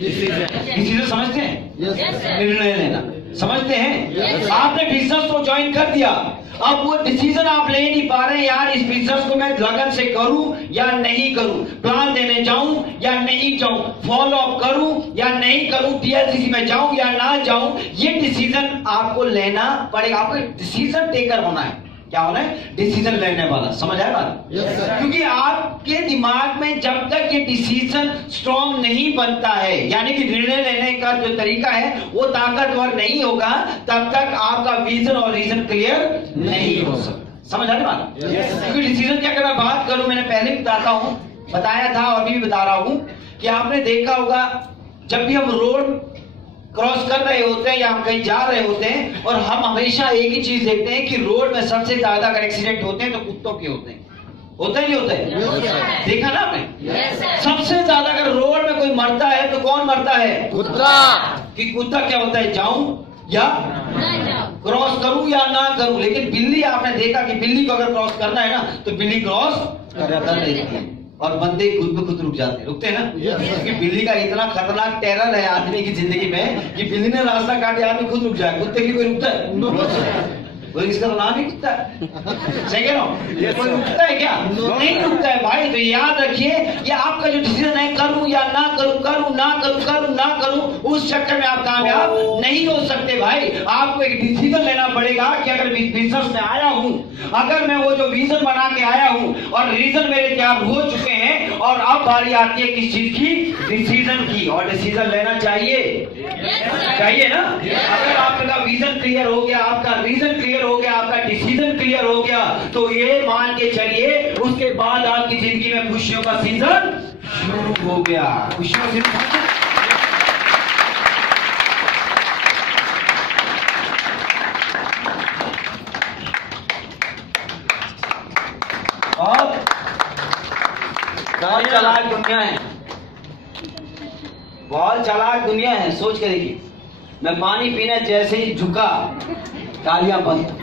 Decision समझते हैं? निर्णय लेना समझते हैं? आपने बिजनेस को ज्वाइन कर दिया, अब वो डिसीजन आप ले नहीं पा रहे, यार इस बिजनेस को मैं लगन से करूं या नहीं करूं, प्लान देने जाऊं या नहीं जाऊं, फॉलो अप करूं या नहीं करूं, टीएलसीसी में जाऊं या ना जाऊं, ये डिसीजन आपको लेना पड़ेगा। आपको डिसीजन टेकर होना है। क्या होना है? डिसीजन लेने वाला। समझ आया बात? क्योंकि आपके दिमाग में जब तक ये डिसीजन स्ट्रॉन्ग नहीं बनता है, यानी कि निर्णय लेने का जो तरीका है वो ताकतवर नहीं होगा, तब तक आपका विजन और रीजन क्लियर नहीं हो सकता। समझ आ रही बात? क्योंकि डिसीजन की अगर मैं बात करूं, मैंने पहले भी बताया था और अभी भी बता रहा हूं कि आपने देखा होगा जब भी हम रोड क्रॉस कर रहे होते हैं या हम कहीं जा रहे होते हैं, और हम हमेशा एक ही चीज देखते हैं कि रोड में सबसे ज्यादा अगर एक्सीडेंट होते हैं तो कुत्तों के होते हैं। होते नहीं होते? देखा ना आपने? सबसे ज्यादा अगर रोड में कोई मरता है तो कौन मरता है? कुत्ता। कि कुत्ता क्या होता है, जाऊं या क्रॉस करूं या ना करूं। लेकिन बिल्ली, आपने देखा कि बिल्ली को अगर क्रॉस करना है ना तो बिल्ली क्रॉस कर देती है, और बंदे खुद ब खुद रुक जाते हैं। रुकते हैं ना? क्योंकि बिल्ली का इतना खतरनाक टेरर है आदमी की जिंदगी में कि बिल्ली ने रास्ता काटे, आदमी खुद रुक जाए। कुत्ते की कोई रुकता है? कोई इसका नाम ही कुत्ता है। सही कह रहा हूं? कोई रुकता है क्या? नहीं रुकता है भाई। तो याद रखिए, ये आपका जो डिसीजन है, करूं या ना करूं, करूं ना करूं, करूं ना करूं, उस चक्कर में आप कामयाब नहीं हो सकते भाई। आपको एक डिसीजन लेना पड़ेगा कि अगर बिजनेस में आया हूं, अगर मैं वो जो विजन बना के आया हूं और रीजन मेरे तैयार हो चुके हैं, और अब बारी आती है किस चीज की? डिसीजन की। और डिसीजन लेना चाहिए, चाहिए ना? अगर आपका विजन क्लियर हो गया, आपका रीजन क्लियर हो गया, आपका डिसीजन क्लियर हो गया, तो ये मान के चलिए उसके बाद आपकी जिंदगी में खुशियों का सीजन शुरू हो गया। खुशियों का सीजन। और बहुत चालाक दुनिया है, बहुत चालाक दुनिया है। सोच के देखिए, मैं पानी पीने जैसे ही झुका, तालियां बंद।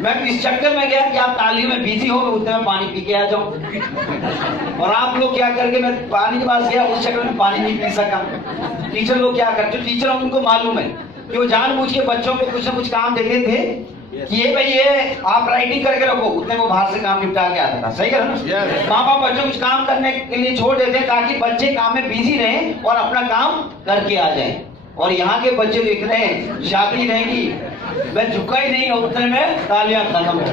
मैं इस चक्कर में गया कि आप तालियों में बिजी हो, उतने में पानी पी के आ जाऊं। और आप लोग क्या करके, मैं पानी के पास गया, उस चक्कर में पानी नहीं पी सका। टीचर लोग क्या करते, जो टीचर उनको मालूम है कि वो जानबूझ के बच्चों को कुछ ना कुछ काम देते थे कि ये भाई ये आप राइटिंग करके रखो, उतने को बाहर से काम निपटा के आता था। सही है ना? माँ बाप बच्चों कुछ काम करने के लिए छोड़ देते हैं ताकि बच्चे काम में बिजी रहें और अपना काम करके आ जाएं। और यहाँ के बच्चे देख रहे हैं, शादी रहेगी, मैं झुका ही नहीं, उतने में तालियां खत्म हो।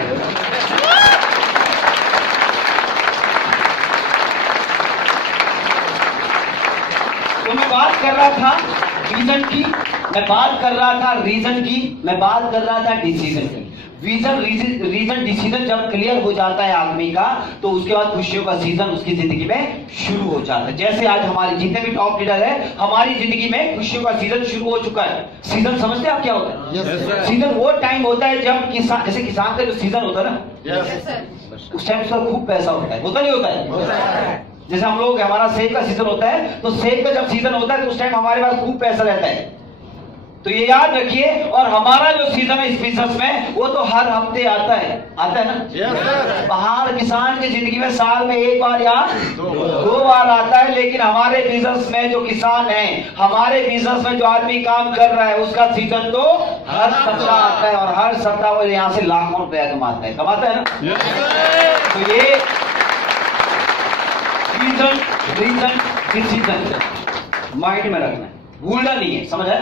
तो मैं बात कर रहा था रीजन की, मैं बात कर रहा था रीजन की, मैं बात कर रहा था डिसीजन की। रीजन डिसीजन जब क्लियर हो जाता है आदमी का, तो उसके बाद खुशियों का सीजन उसकी जिंदगी में शुरू हो जाता है। जैसे आज हमारे जितने भी टॉप लीडर है, हमारी जिंदगी में खुशियों का सीजन शुरू हो चुका है। सीजन समझते हैं आप क्या होता है? सीजन वो टाइम होता है जब किसान, जैसे किसान का जो सीजन होता है ना, उस टाइम उसका खूब पैसा होता है। होता नहीं होता है? जैसे हम लोग, हमारा सेब का सीजन होता है, तो सेब का जब सीजन होता है तो उस टाइम हमारे पास खूब पैसा रहता है। तो ये याद रखिए। और हमारा जो सीजन है इस बिजनेस में, वो तो हर हफ्ते आता है ना? बाहर किसान की जिंदगी में साल में एक बार या दो बार आता है, लेकिन हमारे बिजनेस में जो किसान है, हमारे बिजनेस में जो आदमी काम कर रहा है, उसका सीजन तो हर सप्ताह आता है, और हर सप्ताह वो यहाँ से लाखों रुपया कमाता है ना? तो ये रीजन डिसीजन माइंड में रखना है, भूलना नहीं है। समझ है?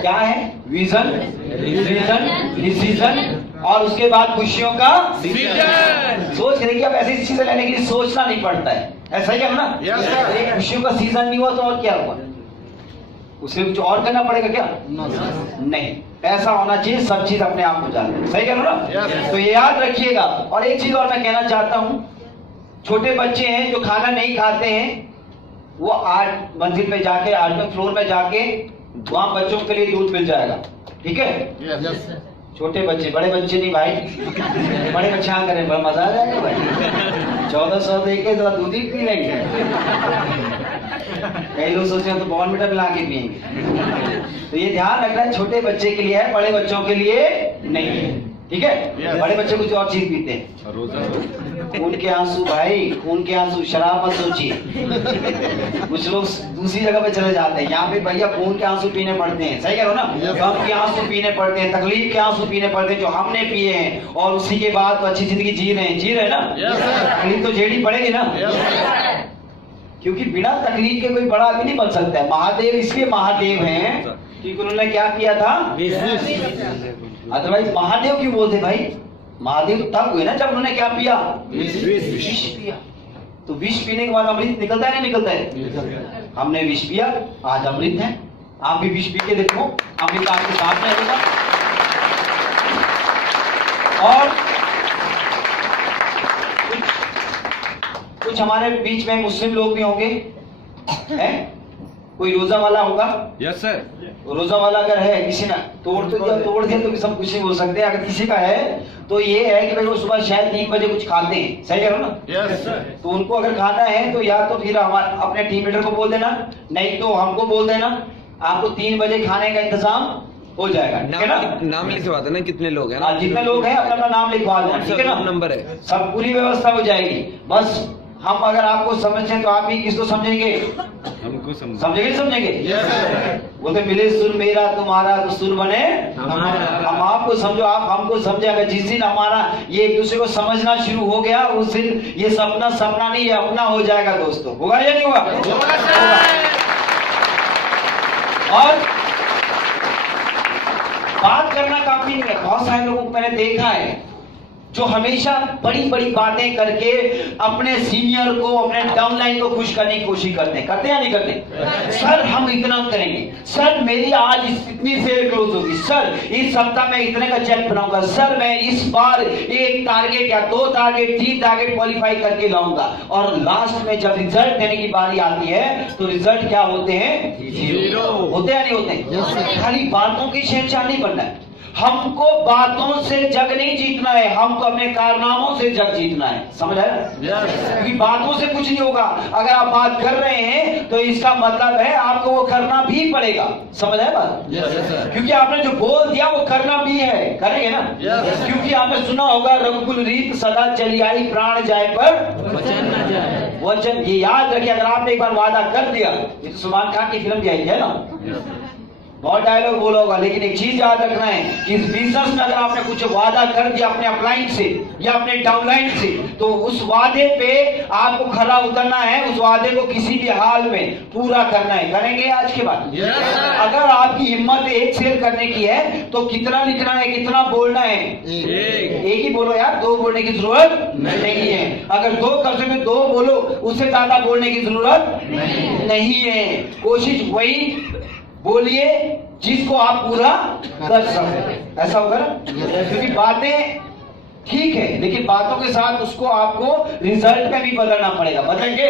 क्या है? विजन, रीजन, डिसीजन, और उसके बाद खुशियों का सीजन। सोच के देखिए, आप ऐसी चीजें लेने के लिए सोचना नहीं पड़ता है। ऐसा ही क्या ना? एक खुशियों का सीजन नहीं हुआ तो और क्या हुआ? उसके कुछ और करना पड़ेगा क्या? नहीं, ऐसा होना चाहिए, सब चीज अपने आप हो जाए। सही कह रहा हूं ना? तो ये याद रखिएगा। और एक चीज और मैं कहना चाहता हूं, छोटे बच्चे हैं जो खाना नहीं खाते हैं, वो 8 मंजिल पे जाके, 8वें फ्लोर में जाके, वहां बच्चों के लिए दूध मिल जाएगा। ठीक है? छोटे बच्चे, बड़े बच्चे नहीं भाई। बड़े बच्चे हाँ करें, बड़ा मजा आ जाएगा भाई। 1400 देके जरा दूध ही पी लेंगे। कई लोग सोच रहे हैं तो बॉर्नविटा मिला के पिएंगे। तो ये ध्यान रखना है, छोटे बच्चे के लिए है, बड़े बच्चों के लिए नहीं है। ठीक है? बड़े बच्चे कुछ और चीज पीते हैं। खून के आंसू भाई, खून के आंसू, शराब मत सोचिए। कुछ लोग दूसरी जगह पे चले जाते हैं, यहाँ पे भैया खून के आंसू पीने पड़ते हैं, सही कह रहे हो ना? गम के आंसू पीने पड़ते हैं, तकलीफ के आंसू पीने पड़ते हैं, जो हमने पिए हैं, और उसी के बाद तो अच्छी जिंदगी जी रहे हैं ना? तकलीफ तो झेलनी पड़ेगी ना, क्योंकि बिना तकलीफ के कोई बड़ा आदमी नहीं बन सकता है। महादेव इसलिए महादेव हैं क्योंकि उन्होंने क्या किया था? अदरवाइज महादेव क्यों बोलते भाई? महादेव तब हुए ना जब उन्होंने क्या पिया? विष पिया। तो विष पीने के बाद अमृत निकलता है नहीं निकलता है? हमने विष पिया, आज अमृत है। आप भी विष पी के देखो, अमृत आपके साथ में रहेगा। और कुछ हमारे बीच में मुस्लिम लोग भी होंगे, हैं? कोई रोजा वाला होगा? Yes sir. रोजा वाला अगर है, किसी ने तोड़ दिया तो सब कुछ नहीं बोल सकते। अगर किसी का है तो ये है कि भाई वो सुबह शायद 3 बजे कुछ खाते हैं, सही कह रहे हो ना? Yes sir. तो उनको अगर खाना है तो या तो फिर हमारे अपने टीम लीडर को बोल देना, नहीं तो हमको बोल देना, आपको 3 बजे खाने का इंतजाम हो जाएगा, ठीक है ना? नाम लिखवा देना कितने लोग हैं ना? जितने लोग हैं अपना अपना नाम लिखवा देना, ठीक है ना? नंबर है, सब पूरी व्यवस्था हो जाएगी। बस हम अगर आपको समझे तो आप भी किसको समझेंगे? हमको समझेंगे। बोलते मिले सुर मेरा तुम्हारा तो सुर बने हम आपको समझो, आप हमको समझे। अगर जिस दिन हमारा ये एक दूसरे को समझना शुरू हो गया, उस दिन ये सपना नहीं, ये अपना हो जाएगा दोस्तों। होगा या नहीं होगा? और बात करना काफी नहीं है। बहुत सारे लोगों को मैंने देखा है जो हमेशा बड़ी बड़ी बातें करके अपने सीनियर को, अपने डाउनलाइन को खुश करने की कोशिश करते हैं या नहीं करते? सर हम इतना करेंगे, सर मेरी आज इतनी सेल क्लोज होगी, सर इस सप्ताह में इतने का चेक बनाऊंगा, सर मैं इस बार 1 टारगेट या 2 टारगेट 3 टारगेट क्वालिफाई करके लाऊंगा। और लास्ट में जब रिजल्ट देने की बारी आती है तो रिजल्ट क्या होते हैं? 0 होते हैं, नहीं होते? खाली बातों की शहंशाह नहीं बनना है, हमको बातों से जग नहीं जीतना है, हमको अपने कारनामों से जग जीतना है। समझ आया? क्योंकि बातों से कुछ नहीं होगा। अगर आप बात कर रहे हैं तो इसका मतलब है आपको वो करना भी पड़ेगा। समझ आया बात? क्योंकि आपने जो बोल दिया वो करना भी है, करेंगे ना? क्योंकि आपने सुना होगा रघुकुल रीत सदा चली आई, प्राण जाए पर वचन न जाए। वचन ये याद रखिए, अगर आपने एक बार वादा कर दिया, ये तो सलमान खान की फिल्म भी आई है ना, बहुत डायलॉग बोला होगा, लेकिन एक चीज याद रखना है कि इस बिजनेस में अगर आपने कुछ वादा कर दिया अपने अपलाइन से या अपने डाउनलाइन से, तो उस वादे पे आपको खरा उतरना है, उस वादे को किसी भी हाल में पूरा करना है। करेंगे आज के बाद? अगर आपकी हिम्मत एक सेल करने की है तो कितना लिखना है, कितना बोलना है? एक ही बोलो यार, 2 बोलने की जरूरत नहीं है। अगर 2 कर सकते 2 बोलो, उससे ज्यादा बोलने की जरूरत नहीं है। कोशिश वही बोलिए जिसको आप पूरा कर सको, ऐसा होगा ना? क्योंकि बातें ठीक है, लेकिन बातों के साथ उसको आपको रिजल्ट में भी बदलना पड़ेगा। बदलेंगे?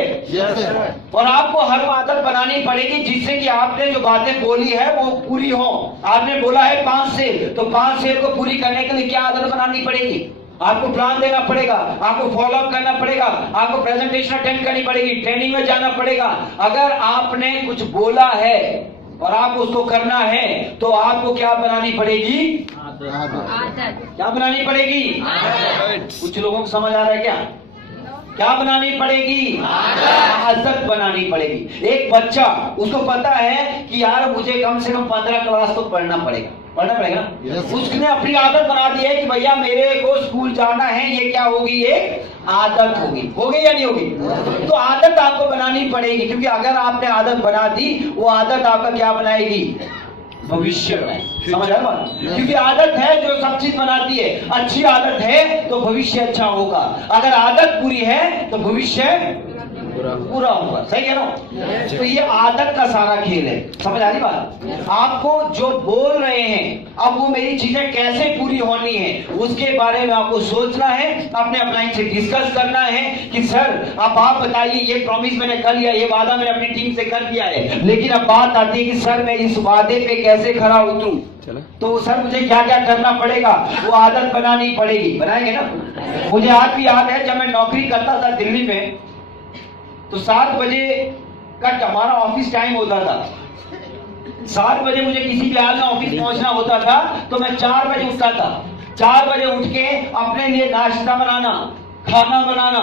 और आपको हर आदत बनानी पड़ेगी जिससे कि आपने जो बातें बोली है वो पूरी हो। आपने बोला है 5 सेल, तो 5 सेल को पूरी करने के लिए क्या आदत बनानी पड़ेगी? आपको प्लान देना पड़ेगा, आपको फॉलो अप करना पड़ेगा, आपको प्रेजेंटेशन अटेंड करनी पड़ेगी, ट्रेनिंग में जाना पड़ेगा। अगर आपने कुछ बोला है और आपको उसको करना है तो आपको क्या बनानी पड़ेगी? आदत। क्या बनानी पड़ेगी? कुछ लोगों को समझ आ रहा है क्या? क्या बनानी पड़ेगी? आदत बनानी पड़ेगी। एक बच्चा, उसको पता है कि यार मुझे कम से कम 15 क्लास तो पढ़ना पड़ेगा ना? उसने अपनी आदत बना दी है कि भैया मेरे को स्कूल जाना है, ये क्या होगी? एक आदत होगी या नहीं होगी? तो आदत आपको बनानी पड़ेगी, क्योंकि अगर आपने आदत बना दी, वो आदत आपका क्या बनाएगी? भविष्य बनाएगी। समझ आया बात? क्योंकि आदत है जो सब चीज बनाती है। अच्छी आदत है तो भविष्य अच्छा होगा, अगर आदत बुरी है तो भविष्य पूरा होगा। सही कह रहा हूं? तो ये आदत का सारा खेल है। समझ आ रही बात? आपको जो बोल रहे हैं, अब वो मेरी चीजें कैसे पूरी होनी है उसके बारे में आपको सोचना है, अपने अपलाइन से डिस्कस करना है कि सर अब आप बताइए, ये प्रॉमिस मैंने कर लिया, ये वादा मैंने अपनी टीम से कर दिया है, लेकिन अब बात आती है कि सर मैं इस वादे पे कैसे खरा उतरूं, तो सर मुझे क्या क्या करना पड़ेगा? वो आदत बनानी पड़ेगी। बनाएंगे ना? मुझे आज भी याद है जब मैं नौकरी करता था दिल्ली में, तो 7 बजे का हमारा ऑफिस टाइम होता था। 7 बजे मुझे किसी भी हाल में ऑफिस पहुंचना होता था, तो मैं 4 बजे उठता था। 4 बजे उठ के अपने लिए नाश्ता बनाना, खाना बनाना,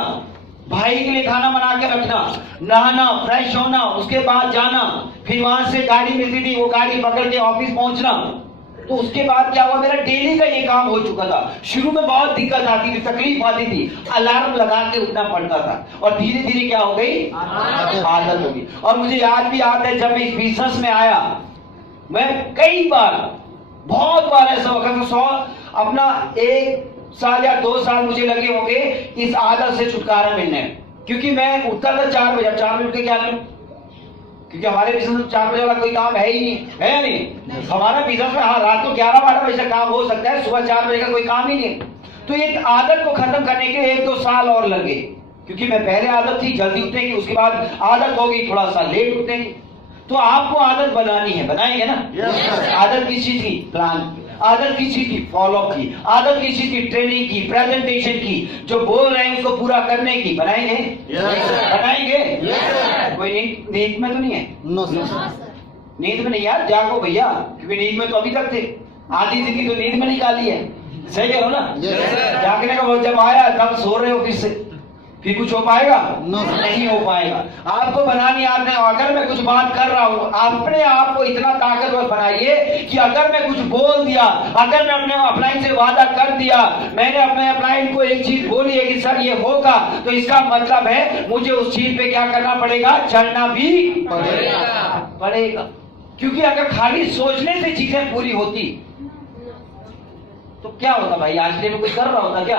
भाई के लिए खाना बना के रखना, नहाना, फ्रेश होना, उसके बाद जाना, फिर वहां से गाड़ी मिलती थी, वो गाड़ी पकड़ के ऑफिस पहुंचना। तो उसके बाद क्या हुआ, मेरा डेली का ये काम हो चुका था। शुरू में बहुत दिक्कत आती थी, तकलीफ आती थी, अलार्म लगा के उठना पड़ता था, और धीरे धीरे क्या हो गई, आदत हो गई। और मुझे याद भी आता है, जब मैं इस बिजनेस में आया, मैं कई बार, बहुत बार ऐसा होगा तो 100 अपना 1 साल या 2 साल मुझे लगे होंगे इस आदत से छुटकारा मिलने में। क्योंकि मैं उठता था 4 बजे, 4 बजे उठ के क्या करूं, क्योंकि हमारे बिजनेस में 4 बजे वाला कोई काम है ही नहीं, है या नहीं। हमारा बिजनेस में हाँ रात को 11-12 बजे तक काम हो सकता है, सुबह 4 बजे का कोई काम ही नहीं। तो ये आदत को खत्म करने के लिए 1-2 साल और लगे, क्योंकि मैं पहले आदत थी जल्दी उठने की, उसके बाद आदत होगी थोड़ा सा लेट उठने की। तो आपको आदत बनानी है, बनाएंगे ना। आदत किस चीज की, प्लान, आदत किस चीज की, फॉलोअप की, आदत किस चीज की, ट्रेनिंग की, प्रेजेंटेशन की, जो बोल रहे हैं उसको पूरा करने की। बनाएंगे, बनाएंगे। कोई नींद में तो नहीं है, नींद में नहीं यार, जागो भैया, क्योंकि नींद में तो अभी तक थे, आधी जिंदगी तो नींद में निकाली है, सही कह रहा हूं ना। जागने का वक्त जब आया तब सो रहे हो फिर कुछ हो पाएगा, नहीं हो पाएगा। आपको बनानी आदत है। अगर मैं कुछ बात कर रहा हूं, अपने आप को इतना ताकतवर बनाइए कि अगर मैं कुछ बोल दिया, अगर मैं अपने अपलाइन से वादा कर दिया, मैंने अपने अपलाइन को एक चीज बोली है कि सर ये होगा, तो इसका मतलब है मुझे उस चीज पे क्या करना पड़ेगा, चलना भी पड़ेगा। क्योंकि अगर खाली सोचने से चीजें पूरी होती तो क्या होता भाई, आज के में कोई कर रहा होता क्या।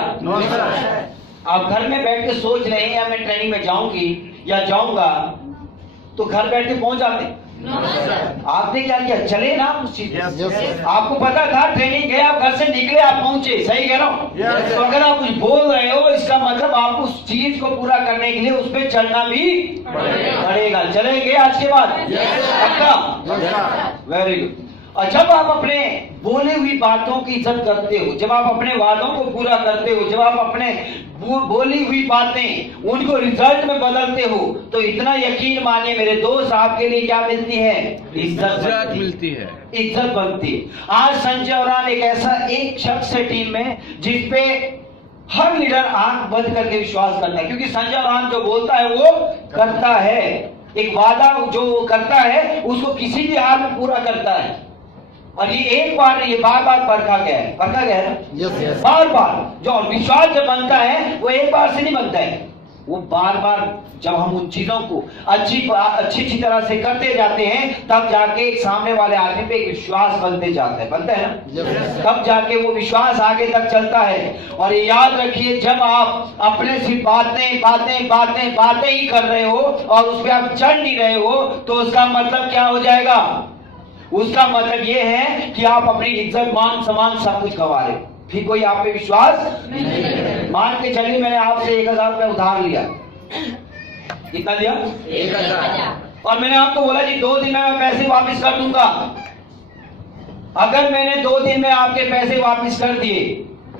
आप घर में बैठ के सोच रहे हैं या मैं ट्रेनिंग में जाऊंगी या जाऊंगा, तो घर बैठ के पहुंच जाते। आपने क्या किया, चले ना उस चीज। आपको पता था, ट्रेनिंग गए, आप घर से निकले, आप पहुंचे, सही कह रहा हूं। तो अगर आप कुछ बोल रहे हो, इसका मतलब आपको उस चीज को पूरा करने के लिए उस पर चलना भी पड़ेगा। चलेंगे आज के बाद, पक्का, वेरी गुड। और जब आप अपने बोली हुई बातों की इज्जत करते हो, जब आप अपने वादों को पूरा करते हो, जब आप अपने बोली हुई बातें उनको रिजल्ट में बदलते हो, तो इतना यकीन मानिए मेरे दोस्त, आपके लिए क्या मिलती है, इज्जत मिलती है, इज्जत बनती है। आज संजय और एक ऐसा एक शख्स है टीम में जिसपे हर लीडर आंख बंद करके विश्वास करता है, क्योंकि संजय और जो बोलता है वो करता है। एक वादा जो वो करता है उसको किसी भी हाल में पूरा करता है। और ये बार बार परखा गया है ना, बार बार। जो विश्वास जब बनता है वो एक बार से नहीं बनता है, वो बार बार जब हम उन चीजों को अच्छी तरह से करते जाते हैं, तब जाके एक सामने वाले आदमी पे एक विश्वास बनते जाता है ना, तब जाके वो विश्वास आगे तक चलता है। और ये याद रखिए, जब आप अपने सिर्फ बातें ही कर रहे हो और उस पर आप चल नहीं रहे हो, तो उसका मतलब क्या हो जाएगा, उसका मतलब ये है कि आप अपनी इज्जत, मान सम्मान सब कुछ गंवा रहे, फिर कोई आप पे विश्वास नहीं। मान के चलिए मैंने आपसे 1000 रुपए उधार लिया, कितना लिया, 1000, और मैंने आपको बोला जी 2 दिन में मैं पैसे वापस कर दूंगा। अगर मैंने 2 दिन में आपके पैसे वापस कर दिए,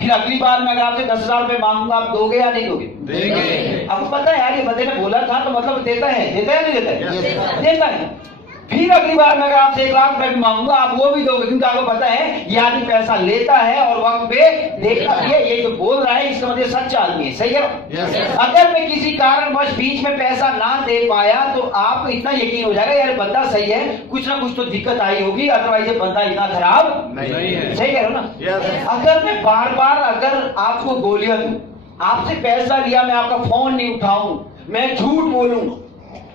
फिर अगली बार मैं अगर आपसे 10,000 रुपए मांगूंगा, आप दोगे या नहीं दोगे? देंगे। आपको पता है यार, ये बंदे ने बोला था तो मतलब देता है या नहीं देता है। फिर अगली बार मैं अगर आपसे 1 लाख रुपए भी मांगूंगा, आप वो भी दोगे, क्योंकि आपको पता है ये आदमी पैसा लेता है और वक्त पे देता भी है। ये जो बोल रहा है इसका मतलब सच्चा आदमी है, सही है। अगर मैं किसी कारणवश बीच में पैसा ना दे पाया, तो आपको इतना यकीन हो जाएगा यार बंदा सही है, कुछ ना कुछ तो दिक्कत आई होगी, अदरवाइज ये बंदा इतना खराब नहीं है, सही कह रहा हूं ना। अगर मैं बार बार अगर आपको गोलियां दूं, आपसे पैसा लिया, मैं आपका फोन नहीं उठाऊं, मैं झूठ बोलूं,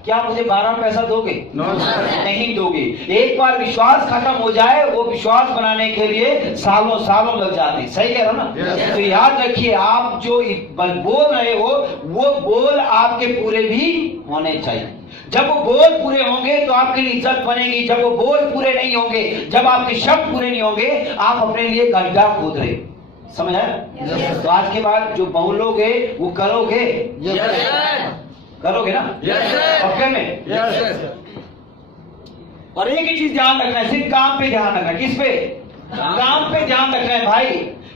क्या मुझे 12 पैसा दोगे? नहीं दोगे। एक बार विश्वास खत्म हो जाए, वो विश्वास बनाने के लिए सालों लग जाते हैं, सही कह रहा हूं ना। तो याद रखिए, आप जो बोल रहे हो वो बोल आपके पूरे भी होने चाहिए। जब वो बोल पूरे होंगे तो आपके लिए इज्जत बनेगी। जब वो बोल पूरे नहीं होंगे, जब आपके शब्द पूरे नहीं होंगे, आप अपने लिए गड्ढा खोद रहे, समझ आया? तो आज के बाद जो बोलोगे वो करोगे, करोगे ना, पक्के में। और एक ही चीज ध्यान रखना है, सिर्फ काम पे ध्यान रखना है। किस पे? काम पे ध्यान रखना है भाई,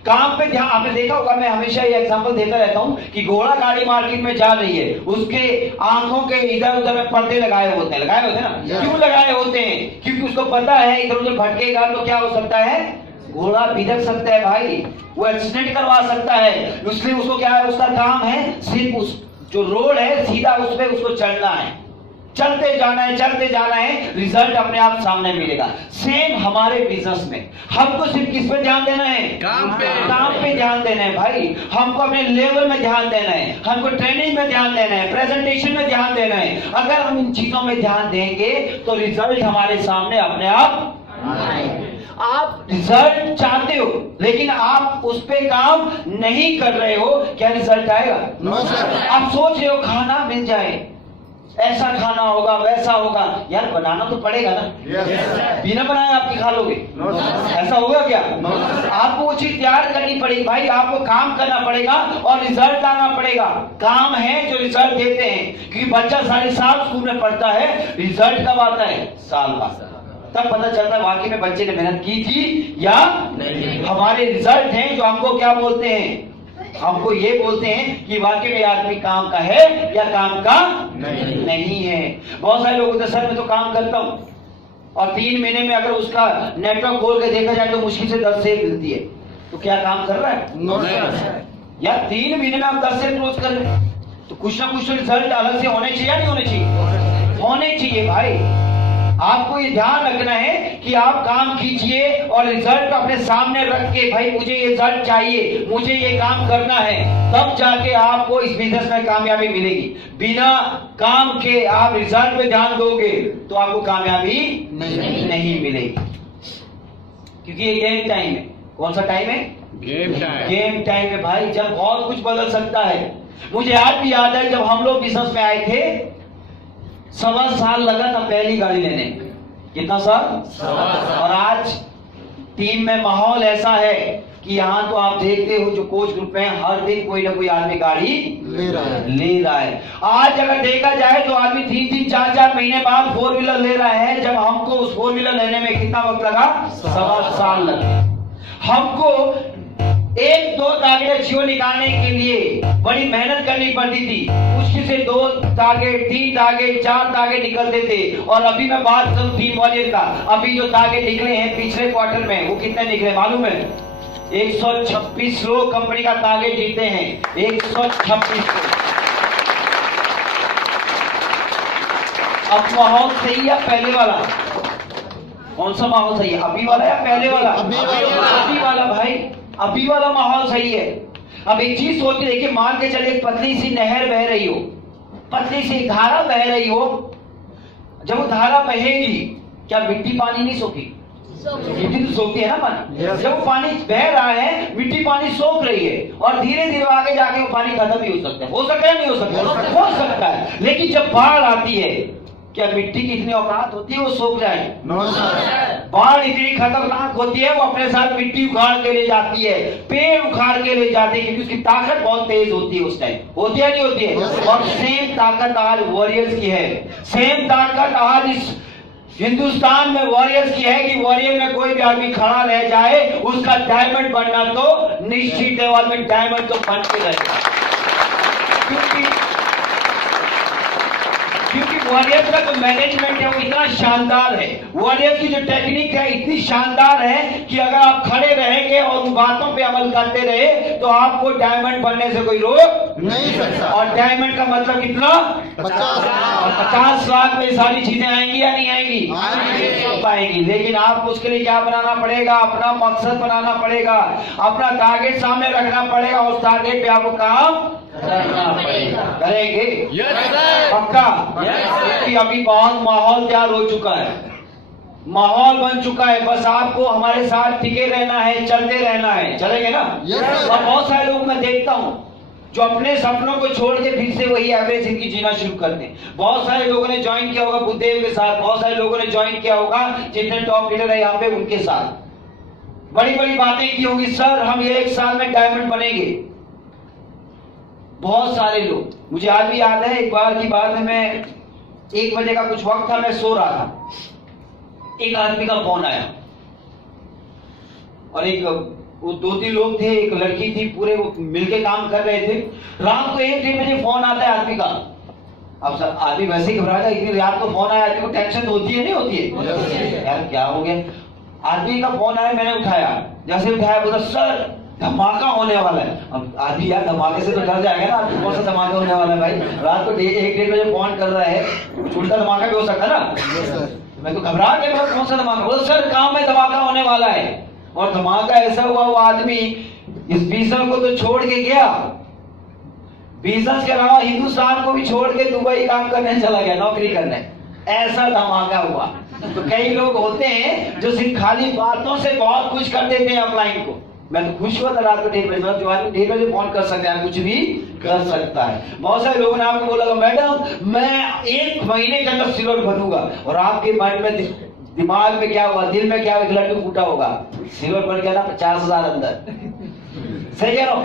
काम पे ध्यान। आपने देखा होगा, मैं हमेशा ये एग्जांपल देता रहता हूँ कि घोड़ा गाड़ी मार्केट में जा रही है, उसके आंखों के इधर उधर में पर्दे लगाए होते हैं ना। क्यों लगाए होते हैं? क्योंकि उसको पता है इधर उधर भटकेगा तो क्या हो सकता है, घोड़ा बिदक सकता है भाई, वो एक्सीडेंट करवा सकता है। इसलिए उसको क्या है, उसका काम है सिर्फ उस जो रोड है सीधा उस पे उसको चलना है, चलते जाना है, चलते जाना है, रिजल्ट अपने आप सामने मिलेगा। सेम हमारे बिजनेस में हमको सिर्फ किस पे ध्यान देना है, काम पे ध्यान देना है भाई। हमको अपने लेवल में ध्यान देना है, हमको ट्रेनिंग में ध्यान देना है, प्रेजेंटेशन में ध्यान देना है। अगर हम इन चीजों में ध्यान देंगे तो रिजल्ट हमारे सामने अपने आप आप रिजल्ट चाहते हो लेकिन आप उस पे काम नहीं कर रहे हो, क्या रिजल्ट आएगा? आप सोच रहे हो खाना मिल जाए, ऐसा खाना होगा, वैसा होगा, यार बनाना तो पड़ेगा ना। बिना बनाए आप खा लोगे? ऐसा होगा क्या? आपको वो चीज तैयार करनी पड़ेगी भाई, आपको काम करना पड़ेगा और रिजल्ट आना पड़ेगा। काम है जो रिजल्ट देते हैं, क्योंकि बच्चा 7.5 साल स्कूल में पढ़ता है, रिजल्ट कब आता है? साल बाद, तब पता चलता है वाकई में बच्चे ने मेहनत की थी या नहीं। हमारे रिजल्ट हैं जो हमको क्या बोलते हैं, हमको ये बोलते हैं कि वाकई में आदमी काम का है या काम का नहीं है। बहुत सारे लोग सर मैं तो काम करता हूँ, और 3 महीने में अगर उसका नेटवर्क खोल के देखा जाए तो मुश्किल से 10 सेल मिलती है, तो क्या काम कर रहा है? या 3 महीने में आप 10 सेल क्लोज कर रहे हैं, तो कुछ ना कुछ रिजल्ट अलग से होने चाहिए या नहीं होने चाहिए? होने चाहिए भाई। आपको ये ध्यान रखना है कि आप काम कीजिए और रिजल्ट अपने सामने रख के, भाई मुझे ये रिजल्ट चाहिए, मुझे ये काम करना है, तब जाके आपको इस बिजनेस में कामयाबी मिलेगी। बिना काम के आप रिजल्ट पे ध्यान दोगे तो आपको कामयाबी नहीं मिलेगी, क्योंकि ये गेम टाइम है। कौन सा टाइम है? गेम टाइम है भाई, जब बहुत कुछ बदल सकता है। मुझे आज भी याद है जब हम लोग बिजनेस में आए थे, 1.25 साल लगा था पहली गाड़ी लेने। कितना साल? और आज टीम में माहौल ऐसा है कि यहाँ तो आप देखते हो जो कोच ग्रुप में हर दिन कोई ना कोई आदमी गाड़ी ले रहा है। आज अगर देखा जाए तो आदमी 3-3, 4-4 महीने बाद 4 व्हीलर ले रहा है, जब हमको उस 4 व्हीलर लेने में कितना वक्त लगा? 1.25 साल लगे। हमको 1-2 टारगेट अचीव निकालने के लिए बड़ी मेहनत करनी पड़ती थी, मुश्किल से 2 टारगेट, 3 टारगेट, 4 टारगेट निकलते थे। और अभी मैं बात करूं टीम वॉरियर का, अभी जो टारगेट निकले हैं पिछले क्वार्टर में, वो कितने निकले मालूम है? 126 लोग कंपनी का टारगेट जीते हैं, 126 लोग। अब माहौल सही है पहले वाला? कौन सा माहौल सही है, अभी वाला या पहले वाला? अभी वाला भाई, अभी वाला माहौल सही है। अब एक चीज सोच के देखिए, मान के चलिए पतली सी नहर बह रही हो, पतली सी धारा बह रही हो, जब वो धारा बहेगी क्या मिट्टी पानी नहीं सोखी? मिट्टी तो सोखती है ना पानी। जब वो पानी बह रहा है, मिट्टी पानी सोख रही है, और धीरे धीरे आगे जाके वो पानी खत्म भी हो सकता है। हो सकता है नहीं हो सकता? हो सकता है। लेकिन जब बाढ़ आती है, क्या मिट्टी की इतनी औकात होती है वो सोख जाए? बाढ़ इतनी खतरनाक होती है, वो अपने साथ मिट्टी उखाड़ के ले जाती है, पेड़ उखाड़ के ले जाते हैं, क्योंकि उसकी ताकत बहुत तेज होती है उस टाइम। होती है नहीं होती है? और सेम ताकत आज वॉरियर्स की है, सेम ताकत आज इस हिंदुस्तान में वॉरियर्स की है कि वॉरियर में कोई भी आदमी खड़ा रह जाए, उसका डायमंड बनना तो निश्चित है, में डायमंड तो बन के रहेगा। क्योंकि वॉरियर का जो मैनेजमेंट है वो इतना शानदार है, वॉरियर की जो टेक्निक है इतनी शानदार है कि अगर आप खड़े रहेंगे और उन बातों पे अमल करते रहे तो आपको डायमंड बनने से कोई रोक नहीं सकता। और डायमंड का मतलब कितना? 50 लाख में सारी चीजें आएंगी या नहीं आएंगी? सब आएंगी। लेकिन आपको उसके लिए क्या बनाना पड़ेगा? अपना मकसद बनाना पड़ेगा, अपना टारगेट सामने रखना पड़ेगा, उस टारगेट पे आपको काम करना पड़ेगा। करेंगे? पक्का? कि अभी बहुत माहौल तैयार हो चुका है, माहौल बन चुका है, बस आपको हमारे साथ टिके रहना है, चलते रहना है। चलेंगे ना? और बहुत सारे लोग मैं देखता हूँ जो अपने सपनों को छोड़ के फिर से वही एवरेज जिंदगी जीना शुरू करते हैं। बहुत सारे लोगों ने ज्वाइन किया होगा बुद्धदेव के साथ, बहुत सारे लोगों ने ज्वाइन किया होगा जितने टॉप लीडर है यहाँ पे उनके साथ। बड़ी बड़ी बातें की होंगी, सर हम ये 1 साल में डायमंड बनेंगे। बहुत सारे लोग, मुझे आज भी याद है एक बार की बात है, मैं 1 बजे का कुछ वक्त था, मैं सो रहा था, एक आदमी का फोन आया और एक वो 2-3 लोग थे, एक लड़की थी, पूरे वो मिलके काम कर रहे थे। रात को 1-1 बजे फोन आता है आदमी का। अब सर आदमी वैसे ही घबरा जाए, इतनी रात को फोन आया, आदमी को टेंशन होती है नहीं होती है? यार क्या हो गया? आदमी का फोन आया, मैंने उठाया, जैसे उठाया बोला सर धमाका होने वाला है। अब आदमी यार धमाके से तो डर जाएगा ना, कौन सा धमाका होने वाला है भाई, रात को 1-1:30 बजे फोन कर रहा है, कुछ उल्टा धमाका भी हो सकता है ना। मैं तो घबरा गया, कौन सा धमाका, बोला सर काम में धमाका होने वाला है। और धमाका ऐसा हुआ, वो आदमी इस बिजनेस को तो छोड़ के गया, बिजनेस के अलावा हिंदुस्तान को भी छोड़ के दुबई काम करने चला गया, नौकरी करने। ऐसा धमाका हुआ। तो कई लोग होते हैं जो सिर्फ खाली बातों से बहुत कुछ कर देते हैं अपलाइन को। मैं तो खुश हुआ था रात को 1:30 बजे, जो आदमी 1:30 बजे फोन कर सकता है, कुछ भी कर सकता है। बहुत सारे लोगों ने आपको बोला मैडम मैं 1 महीने के अंदर सिल्वर बनूंगा, और आपके माइंड में दिमाग में क्या हुआ, दिल में क्या हुआ, एक लड्डू फूटा होगा, सिल्वर बन गया ना 50,000 अंदर। सही कह रहा हूँ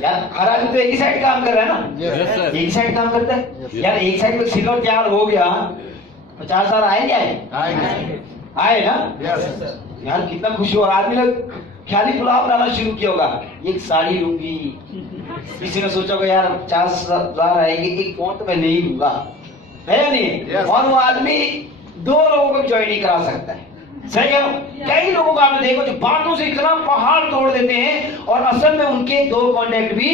यार, हर आदमी तो एक ही साइड काम कर रहा है ना, एक ही साइड काम करता है यार। एक साइड पे सिल्वर तैयार हो गया, 50,000 आए क्या आए ना यार, कितना खुशी हो। आदमी लोग ख्याली पुलाव बनाना शुरू किया होगा, एक साड़ी लूंगी, किसी ने सोचा होगा यार 50,000 आएंगे, एक फोन तो मैं ले ही लूंगा, है या नहीं। और वो आदमी 2 लोगों को ज्वाइन नहीं करा सकता है। सही कह रहा हूं। कई लोगों को आपने देखो जो बातों से इतना पहाड़ तोड़ देते हैं और असल में उनके 2 कॉन्टेक्ट भी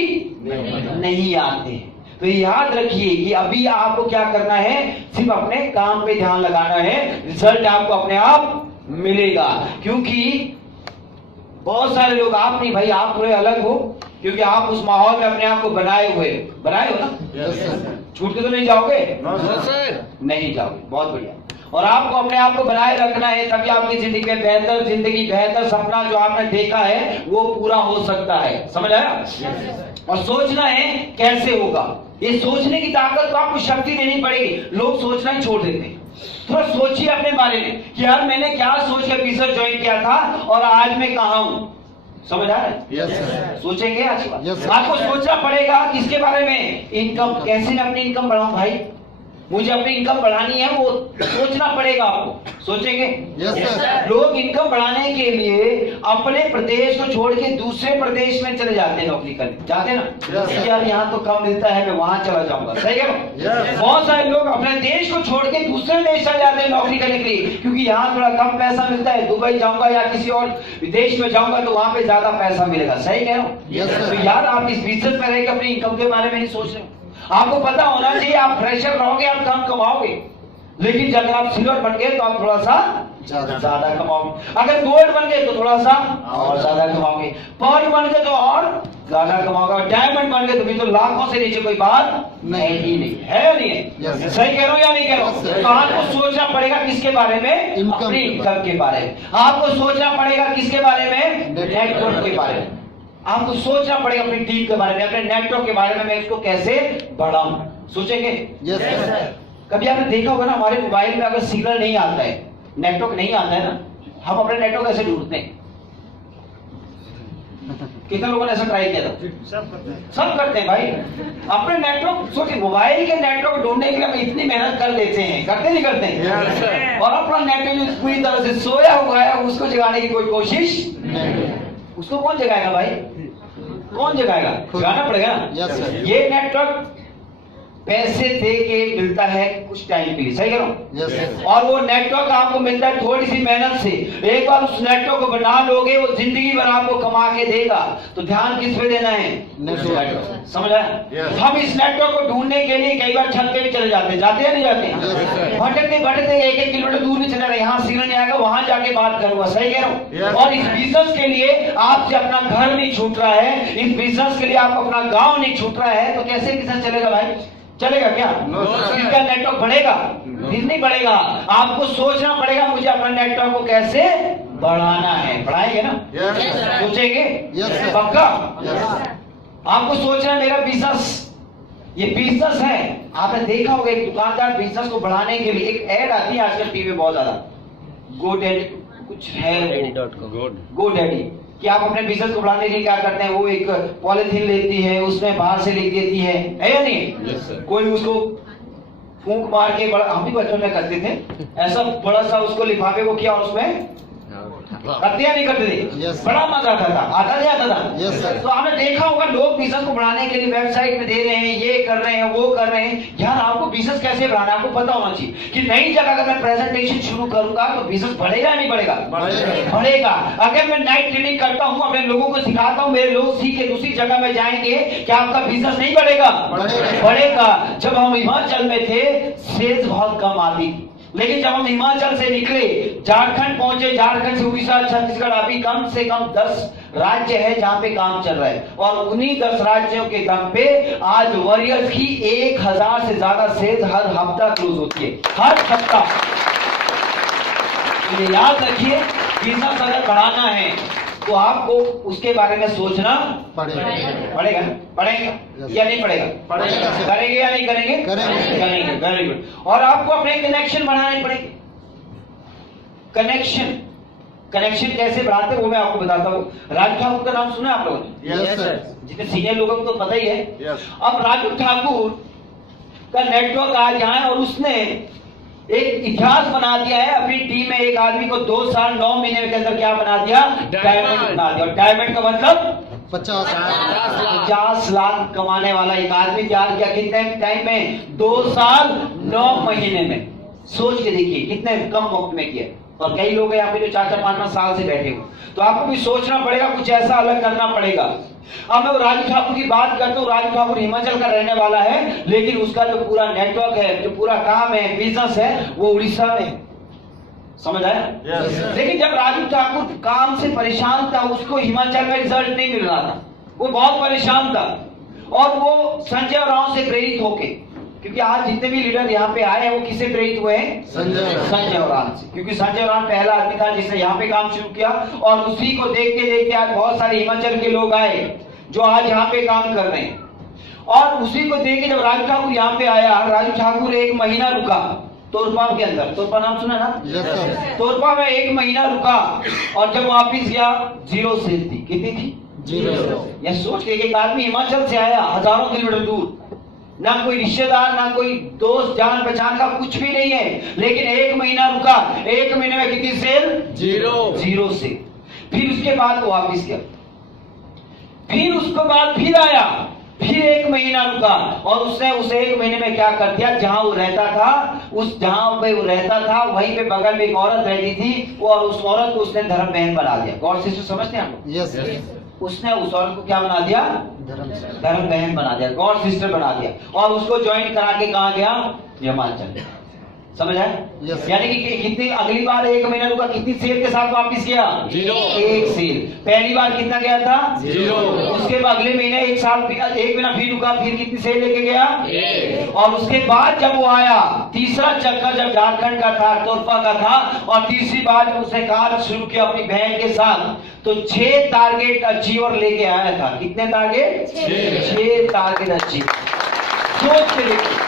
नहीं आते। तो याद रखिए कि अभी आपको क्या करना है, सिर्फ अपने काम पे ध्यान लगाना है, रिजल्ट आपको अपने आप मिलेगा। क्योंकि बहुत सारे लोग, आप नहीं भाई, आप थोड़े अलग हो, क्योंकि आप उस माहौल में अपने आप को बनाए हो ना। छूट के तो नहीं जाओगे, नहीं जाओगे, बहुत बढ़िया। और आपको अपने आप को बनाए रखना है, तभी आपकी जिंदगी में बेहतर जिंदगी, बेहतर सपना जो आपने देखा है वो पूरा हो सकता है। समझ आया। और सोचना है कैसे होगा, ये सोचने की ताकत को आपको शक्ति देनी पड़ेगी। लोग सोचना ही छोड़ देते हैं। थोड़ा सोचिए अपने बारे में कि यार मैंने क्या सोच कर बिजनेस ज्वाइन किया था और आज मैं कहां हूं। समझ आ रहा है? yes, सोचेंगे आज आपको सोचना पड़ेगा किसके बारे में, इनकम कैसे मैं अपनी इनकम बढ़ाऊं भाई, मुझे अपनी इनकम बढ़ानी है, वो सोचना पड़ेगा आपको। सोचेंगे yes, लोग इनकम बढ़ाने के लिए अपने प्रदेश को छोड़ के दूसरे प्रदेश में चले जाते हैं नौकरी करने, जाते हैं ना। yes, यार यहाँ तो कम मिलता है, मैं वहां चला जाऊंगा। सही है। yes, बहुत सारे लोग अपने देश को छोड़ के दूसरे देश चले जाते हैं नौकरी करने के लिए, क्योंकि यहाँ थोड़ा कम पैसा मिलता है, दुबई जाऊंगा या किसी और विदेश में जाऊंगा तो वहां पे ज्यादा पैसा मिलेगा। सही कह रहा हूँ। तो यार आप इस बिजनेस में रहकर अपनी इनकम के बारे में नहीं सोच रहे हो। आपको पता होना चाहिए आप फ्रेशर रहोगे, आप कम कमाओगे, लेकिन जब आप सिल्वर बन गए तो आप थोड़ा सा ज्यादा कमाओगे। अगर गोल्ड बन गए तो थोड़ा सा और ज्यादा कमाओगे, पर्ल बन गए तो और ज्यादा कमाओगे, डायमंड बन गए तो भी तो लाखों से नीचे कोई बात नहीं है, नहीं है। सही कह रहा हूं या नहीं कह रहा हूं। तो आपको सोचना पड़ेगा किसके बारे में, अपनी इनकम के बारे में। आपको सोचना पड़ेगा किसके बारे में, नेटवर्क के बारे में। आपको सोचना पड़ेगा अपनी टीम के बारे में, अपने नेटवर्क के बारे में, मैं इसको कैसे बढ़ाऊं। सोचेंगे yes, कभी आपने देखा होगा ना, हमारे मोबाइल में अगर सिग्नल नहीं आता है, नेटवर्क नहीं आता है ना, हम अपने नेटवर्क कैसे ढूंढते हैं। कितने लोगों ने ऐसा ट्राई किया था? सब करते हैं भाई अपने नेटवर्क। सोचिए मोबाइल के नेटवर्क ढूंढने के लिए हम इतनी मेहनत कर देते हैं, करते नहीं करते हैं। और अपना नेटवर्क पूरी तरह से सोया हुआ है, उसको जगाने की कोई कोशिश नहीं। उसको कौन जगाएगा भाई, कौन जगाएगा, जगाना पड़ेगा ना। ये नेटवर्क पैसे दे के मिलता है कुछ टाइम के लिए। सही कह रहा हूं। और वो नेटवर्क आपको मिलता है थोड़ी सी मेहनत से। एक बार उस नेटवर्क को बना लोगे, वो जिंदगी भर आपको कमा के देगा। तो ध्यान किस पे देना है, नेटवर्क। समझ आया। हम इस नेटवर्क को ढूंढने के लिए कई बार छत पे भी चले जाते हैं, जाते हैं नहीं जाते, भटकते भटकते 1-1 किलोमीटर दूर भी चले रहे, यहाँ सिग्नल नहीं आएगा, वहां जाके बात करूंगा। सही कह रहा हूँ। और इस बिजनेस के लिए आपसे अपना घर नहीं छूट रहा है, इस बिजनेस के लिए आपको अपना गाँव नहीं छूट रहा है, तो कैसे बिजनेस चलेगा भाई, चलेगा क्या? इसका नेटवर्क बढ़ेगा नहीं बढ़ेगा। आपको सोचना पड़ेगा मुझे अपना नेटवर्क को कैसे बढ़ाना है। बढ़ाएंगे ना, सोचेंगे पक्का। आपको सोचना मेरा बिजनेस, ये बिजनेस है। आपने देखा होगा एक दुकानदार बिजनेस को बढ़ाने के लिए, एक ऐड आती है आजकल टीवी में बहुत ज्यादा, गोडैडी कुछ है, गोडैडी, कि आप अपने बिजनेस को बढ़ाने के लिए क्या करते हैं, वो एक पॉलिथीन लेती है, उसमें बाहर से लिख देती है या नहीं। कोई उसको फूंक मार के, बड़ा हम भी बचपन में करते थे, ऐसा बड़ा सा उसको लिफाफे को किया और उसमें करते या नहीं करते थे? Yes. बड़ा मजा आता था, आता नहीं आता था? Yes, sir. तो आपने देखा होगा लोग बिजनेस को बढ़ाने के लिए वेबसाइट में दे रहे हैं, ये कर रहे हैं, वो कर रहे हैं। यार आपको बिजनेस कैसे बढ़ाना है आपको पता होना चाहिए कि नई जगह अगर मैं प्रेजेंटेशन शुरू करूंगा तो बिजनेस बढ़ेगा या नहीं बढ़ेगा? बढ़ेगा। अगर मैं नाइट ट्रेनिंग करता हूँ, अपने लोगों को सिखाता हूँ, मेरे लोग सीख के दूसरी जगह में जाएंगे, क्या आपका बिजनेस नहीं बढ़ेगा? बढ़ेगा। जब हम हिमाचल में थे सेल्स बहुत कम आती थी, लेकिन जब हम हिमाचल से निकले झारखंड पहुंचे, झारखंड से उड़ीसा, छत्तीसगढ़, अभी कम से कम 10 राज्य है जहां पे काम चल रहा है। और उन्हीं 10 राज्यों के दम पे आज वॉरियर्स की 1000 से ज्यादा सेल्स हर हफ्ता क्लोज होती है, हर हफ्ता। तो ये याद रखिए, बिजनेस अगर बढ़ाना है तो आपको उसके बारे में सोचना पड़ेगा या नहीं पड़ेगा? करेंगे या नहीं करेंगे? करेंगे। Very good. और आपको अपने कनेक्शन बढ़ाने पड़ेंगे। कनेक्शन कैसे बढ़ाते हैं वो मैं आपको बताता हूँ। राजू ठाकुर का नाम सुना है आप लोगों ने? Yes sir. जितने सीनियर लोगों को तो पता ही है। यस। अब राजू ठाकुर का नेटवर्क आज यहाँ है और उसने एक इतिहास बना दिया है अपनी टीम में। एक आदमी को 2 साल 9 महीने के अंदर क्या बना दिया? डायमंड बना दिया। और डायमंड का मतलब 50 लाख कमाने वाला एक आदमी तैयार किया। कितने टाइम में? 2 साल 9 महीने में। सोच के देखिए कितने कम वक्त में किया। और कई लोग यहाँ पे जो 4-4 5-5 साल से बैठे हो, तो आपको भी सोचना पड़ेगा, कुछ ऐसा अलग करना पड़ेगा। अब मैं राजू ठाकुर की बात करता हूँ। राजू ठाकुर हिमाचल का रहने वाला है, लेकिन उसका जो पूरा नेटवर्क है, जो पूरा काम है, बिजनेस है, वो उड़ीसा में है। समझ आया? लेकिन जब राजू ठाकुर काम से परेशान था, उसको हिमाचल में रिजल्ट नहीं मिल रहा था, वो बहुत परेशान था। और वो संजय राव से प्रेरित होके, क्योंकि आज जितने भी लीडर यहाँ पे आए हैं वो किससे प्रेरित हुए हैं? संजय राव से। क्योंकि संजय राव पहला आदमी था जिसने यहाँ पे काम शुरू किया, और उसी को देखते देखते आज बहुत सारे हिमाचल के लोग आए जो आज यहाँ पे काम कर रहे हैं। और उसी को देख के जब राजू ठाकुर यहाँ पे आया, राजू ठाकुर 1 महीना रुका तोरपा के अंदर। तोरपा नाम सुना ना? तोरपा में 1 महीना रुका, और जब वापिस गया 0 सेल थी। कितनी थी? 0। यह सोच के एक आदमी हिमाचल से आया हजारों किलोमीटर दूर, ना कोई रिश्तेदार, ना कोई दोस्त, जान पहचान का कुछ भी नहीं है, लेकिन 1 महीना रुका। 1 महीने में कितनी सेल? 0 सेल। फिर उसके बाद वो वापिस गया, फिर उसके बाद फिर आया, फिर 1 महीना रुका, और उसने उस 1 महीने में क्या कर दिया? जहां वो रहता था, जहां पे वो रहता था वहीं पे बगल में एक औरत रहती थी, और उस औरत को उसने धर्म बहन बना दिया। गॉड सिस्टर समझते हैं आप लोग? यस। उसने उस औरत को क्या बना दिया? धर्म बहन बना दिया, गॉड सिस्टर बना दिया। और उसको ज्वाइन करा के कहाँ गया? हिमाचल। समझ आए? यानी कि कितनी, अगली बार 1 महीना रुका, कितनी सेल के साथ वापस गया? 1 सेल। पहली बार कितना गया था? 0। उसके बाद अगले महीने 1 साल 1 महीना फिर रुका, फिर कितनी सेल लेके गया? 1। और उसके बाद जब वो आया, तीसरा चक्कर जब झारखंड का था, तोरपा का था, और तीसरी बार जब उसने काम शुरू किया अपनी बहन के साथ, तो 6 टारगेट अचीवर लेके आया था। कितने टारगेट? 6 target achieve. सोच के देखिए,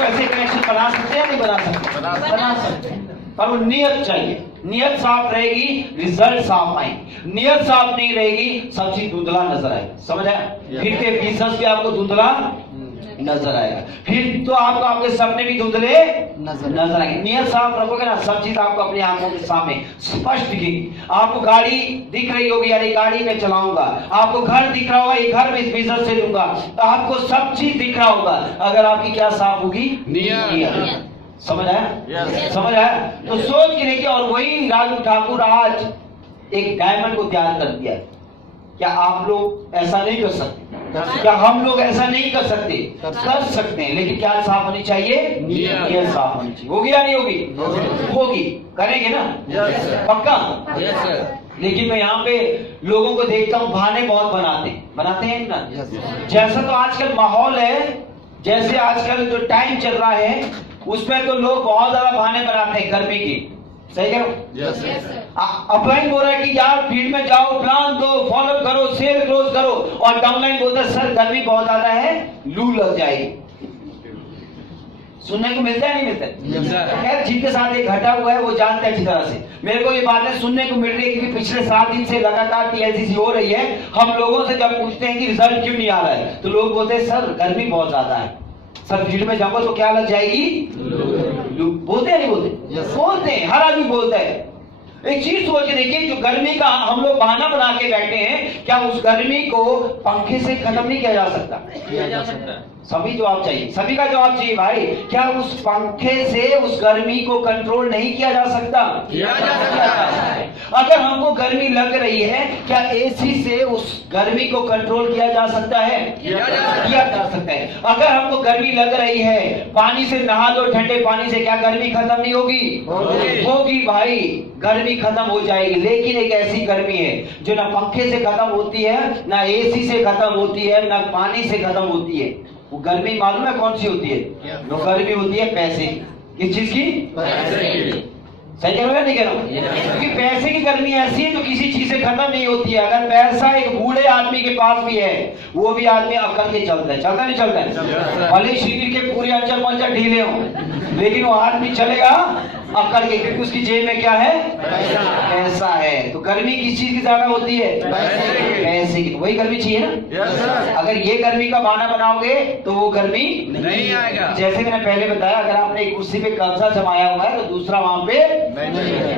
ऐसे कनेक्शन बना सकते हैं? नहीं बना सकते? बना सकते हैं, पर वो नियत चाहिए। नियत साफ रहेगी, रिजल्ट साफ आएंगे। नियत साफ नहीं रहेगी, सब चीज धुंधला नजर आएगा। समझ आया? फिर के बिजनेस भी आपको धुंधला नजर आएगा, फिर तो आपको आपके सपने भी धुंधले नजर आएंगे। नियत साफ रखोगे ना, सब चीज आपको अपनी आंखों के सामने स्पष्ट दिखेगी। आपको गाड़ी दिख रही होगी, यार ये गाड़ी में चलाऊंगा। आपको घर दिख रहा होगा, ये घर में इस बिजनेस से लूंगा। आपको सब चीज दिख रहा होगा, अगर आपकी क्या साफ होगी? नियत। समझ आया? समझ आया? तो सोच के देखिए। और वही राजू ठाकुर आज एक डायमंड को तैयार कर दिया। क्या आप लोग ऐसा नहीं कर सकते? क्या हम लोग ऐसा नहीं कर सकते? कर सकते हैं, लेकिन क्या साफ होनी चाहिए? नियत साफ होनी चाहिए। होगी या नहीं होगी? होगी। करेंगे ना? पक्का? लेकिन मैं यहाँ पे लोगों को देखता हूँ, बहाने बहुत बनाते हैं ना। जैसा तो आजकल माहौल है, जैसे आजकल जो टाइम चल रहा है, उसमें तो लोग बहुत ज्यादा बहाने बनाते हैं गर्मी की। सही करो? अपलाइन बोल रहा है कि यार फील्ड में जाओ, प्लान दो, फॉलो करो, सेल क्लोज करो, और डाउनलाइन बोलता है सर गर्मी बहुत ज्यादा है, लू लग जाएगी। सुनने को मिलता है नहीं मिलता? खैर जिनके साथ एक घटा हुआ है वो जानते हैं अच्छी तरह से। मेरे को ये बातें सुनने को मिल रही है कि पिछले 7 दिन से लगातार TLCC हो रही है। हम लोगों से जब पूछते हैं कि रिजल्ट क्यों नहीं आ रहा है, तो लोग बोलते हैं सर गर्मी बहुत ज्यादा है, सर फील्ड में जाऊंगा तो क्या लग जाएगी? बोलते हैं नहीं बोलते? बोलते हैं, हर आदमी बोलता है। एक चीज सोच के देखिए, जो गर्मी का हम लोग बहाना बना के बैठे हैं, क्या उस गर्मी को पंखे से खत्म नहीं किया जा सकता? किया जा सकता है। सभी जवाब चाहिए, सभी का जवाब चाहिए भाई। क्या उस पंखे से उस गर्मी को कंट्रोल नहीं किया जा सकता? किया जा सकता है। अगर हमको गर्मी लग रही है, क्या एसी से उस गर्मी को कंट्रोल किया जा सकता है? किया जा सकता है। अगर हमको गर्मी लग रही है, पानी से नहा लो, ठंडे पानी से, क्या गर्मी खत्म नहीं होगी? होगी भाई, गर्मी खत्म हो जाएगी। लेकिन एक ऐसी गर्मी है जो ना पंखे से खत्म होती है, ना एसी से खत्म होती है, ना पानी से खत्म होती है। वो गर्मी मालूम है कौन सी होती है? वो गर्मी होती है पैसे की। किस चीज की? सही कह रहा हूं या नहीं कह रहा हूं? क्योंकि पैसे की गर्मी ऐसी है जो किसी चीज से खत्म नहीं होती है। अगर पैसा एक बूढ़े आदमी के पास भी है, वो भी आदमी अकड़ के चलता है, चलता नहीं चलता है? भले शरीर के पूरे अंचल पंचल ढीले हो, लेकिन वो आदमी चलेगा अकड़ के, क्योंकि उसकी जेब में क्या है? पैसा है। तो गर्मी किस चीज की ज्यादा होती है? पैसे की। वही गर्मी चाहिए ना? अगर ये गर्मी का बहाना बनाओगे तो वो गर्मी नहीं आएगा। जैसे मैंने पहले बताया, अगर आपने एक कुर्सी पे कब्जा जमाया हुआ है तो दूसरा वहां पे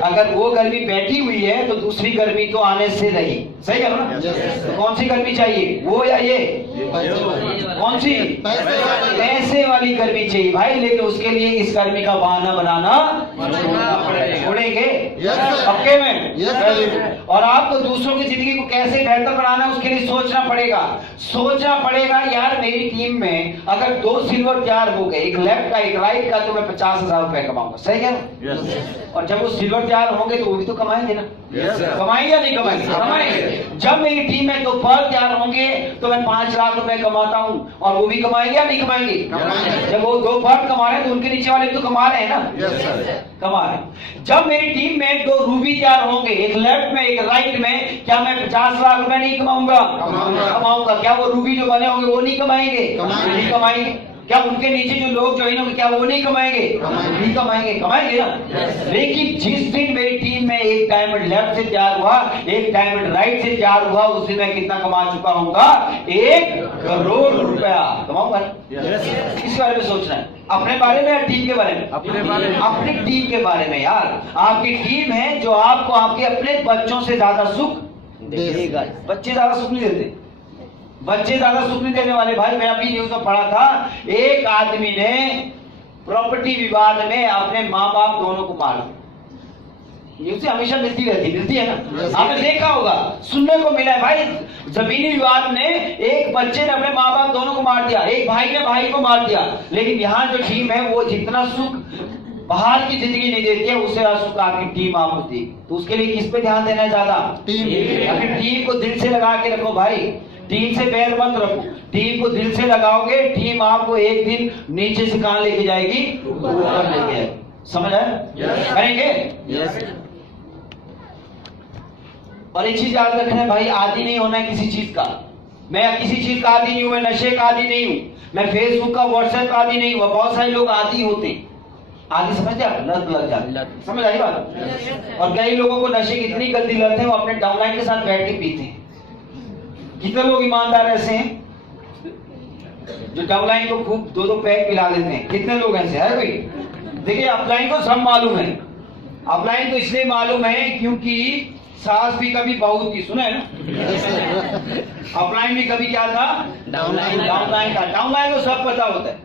अगर वो गर्मी बैठी हुई है तो दूसरी गर्मी तो आने से रही। सही कह रहा हूं ना? तो कौन सी गर्मी चाहिए, वो या ये? कौन सी? पैसे वाली गर्मी चाहिए भाई। लेकिन उसके लिए इस गर्मी का बहाना बनाना छोड़ेंगे? पक्के में? और आपको दूसरों की जिंदगी को कैसे बेहतर बनाना है, उसके लिए सोचना पड़ेगा। यार मेरी टीम में अगर 2 सिल्वर तैयार हो गए, एक लेफ्ट का एक राइट का, तो मैं 50,000 रुपए कमाऊंगा। सही कह रहा हूं? और जब वो सिल्वर तैयार होंगे तो वो भी तो कमाएंगे ना? कमाएंगे या नहीं कमाएंगे? कमाएंगे। जब मेरी टीम में 2 पर्ल तैयार होंगे तो मैं 5 लाख रुपए कमाता हूं, और वो भी कमाएंगे या नहीं कमाएंगे? जब वो 2 पर्ल कमा रहे हैं तो उनके नीचे वाले भी तो कमा रहे हैं ना? कमा रहे। जब मेरी टीम में 2 रूबी तैयार होंगे, एक लेफ्ट में एक राइट में, क्या मैं 50 लाख रुपए नहीं कमाऊंगा? कमाऊंगा। क्या वो रूबी जो बने होंगे वो नहीं कमाएंगे? नहीं कमाएंगे। क्या उनके नीचे जो लोग ज्वाइन होंगे, क्या वो नहीं कमाएंगे? नहीं कमाएंगे। कमाएंगे ना? लेकिन जिस दिन मेरी टीम में एक डायमंड लेफ्ट से तैयार हुआ, एक डायमंड राइट से तैयार हुआ, उस दिन मैं कितना कमा चुका हूँगा? 1 करोड़ रुपया कमाऊंगा। किस बारे में सोचना है? अपने बारे में या टीम के बारे में? अपनी टीम के बारे में। यार आपकी टीम है जो आपको आपके अपने बच्चों से ज्यादा सुख देगा। बच्चे ज्यादा सुख नहीं देते, बच्चे ज्यादा सुख नहीं देने वाले भाई। मैं अभी न्यूज में पढ़ा था, एक आदमी ने प्रॉपर्टी विवाद में अपने माँ बाप दोनों को मार दिया। न्यूज़ हमेशा मिलती है ना? आपने देखा होगा, सुनने को मिला है भाई। जमीनी विवाद में एक बच्चे ने अपने माँ बाप दोनों को मार दिया, एक भाई ने भाई को मार दिया। लेकिन यहाँ जो टीम है वो जितना सुख बाहर की जिंदगी नहीं देती है, उससे ज्यादा सुख आपकी टीम आपको देगी। तो उसके लिए किस पे ध्यान देना है ज्यादा? अपनी टीम को दिल से लगा के रखो भाई। टीम से बैर मत रखो। टीम को दिल से लगाओगे, टीम आपको एक दिन नीचे से कहां लेके जाएगी? ऊपर लेके जाएगी। समझ आया? करेंगे? और एक चीज याद रखना है भाई, आदी नहीं होना है किसी चीज का। मैं किसी चीज का आदी नहीं हूं, मैं नशे का आदी नहीं हूं, मैं फेसबुक का व्हाट्सएप का आदी नहीं हूं। बहुत सारे लोग आदी होते हैं। आदि समझते आप? लत लग जाती। समझ आई बात? और कई लोगों को नशे की इतनी गंदी लत है, वो अपने डाउनलाइन के साथ बैठ के पीते हैं। कितने लोग ईमानदार ऐसे हैं जो डाउनलाइन को खूब 2-2 पैक पिला देते हैं? कितने लोग ऐसे है भाई? देखिए अपलाइन को सब मालूम है। अपलाइन तो इसलिए मालूम है क्योंकि सास भी कभी बहू थी, सुना है ना? अपलाइन भी कभी क्या था? डाउनलाइन था। डाउनलाइन को सब पता होता है।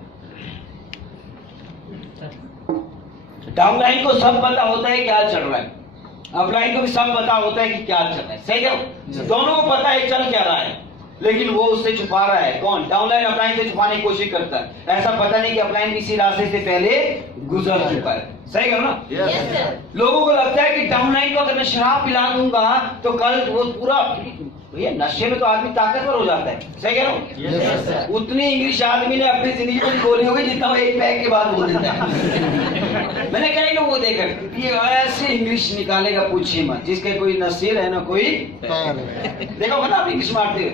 डाउनलाइन को सब पता होता है क्या चल रहा है, अपलाइन को भी सब पता होता है कि क्या चल रहा है। सही है? दोनों को पता है चल क्या रहा है, लेकिन वो उससे छुपा रहा है। कौन? डाउनलाइन अपलाइन से छुपाने की कोशिश करता है। ऐसा पता नहीं कि अपलाइन किसी रास्ते से पहले गुजर चुका है। सही करो ना? लोगों को लगता है कि डाउनलाइन को अगर मैं शराब पिला दूंगा तो कल वो पूरा, भैया नशे में तो आदमी ताकतवर हो जाता है। सही कह रहा हूं? उतनी इंग्लिश आदमी ने अपनी जिंदगी में बोली होगी जितना वो एक पैक के बाद बोल देता है। मैंने कई लोगों को देखा, ये ऐसे इंग्लिश निकालेगा पूछिए मत, जिसके कोई न सिर है ना कोई देखो ना आप इंग्लिश मारते हुए,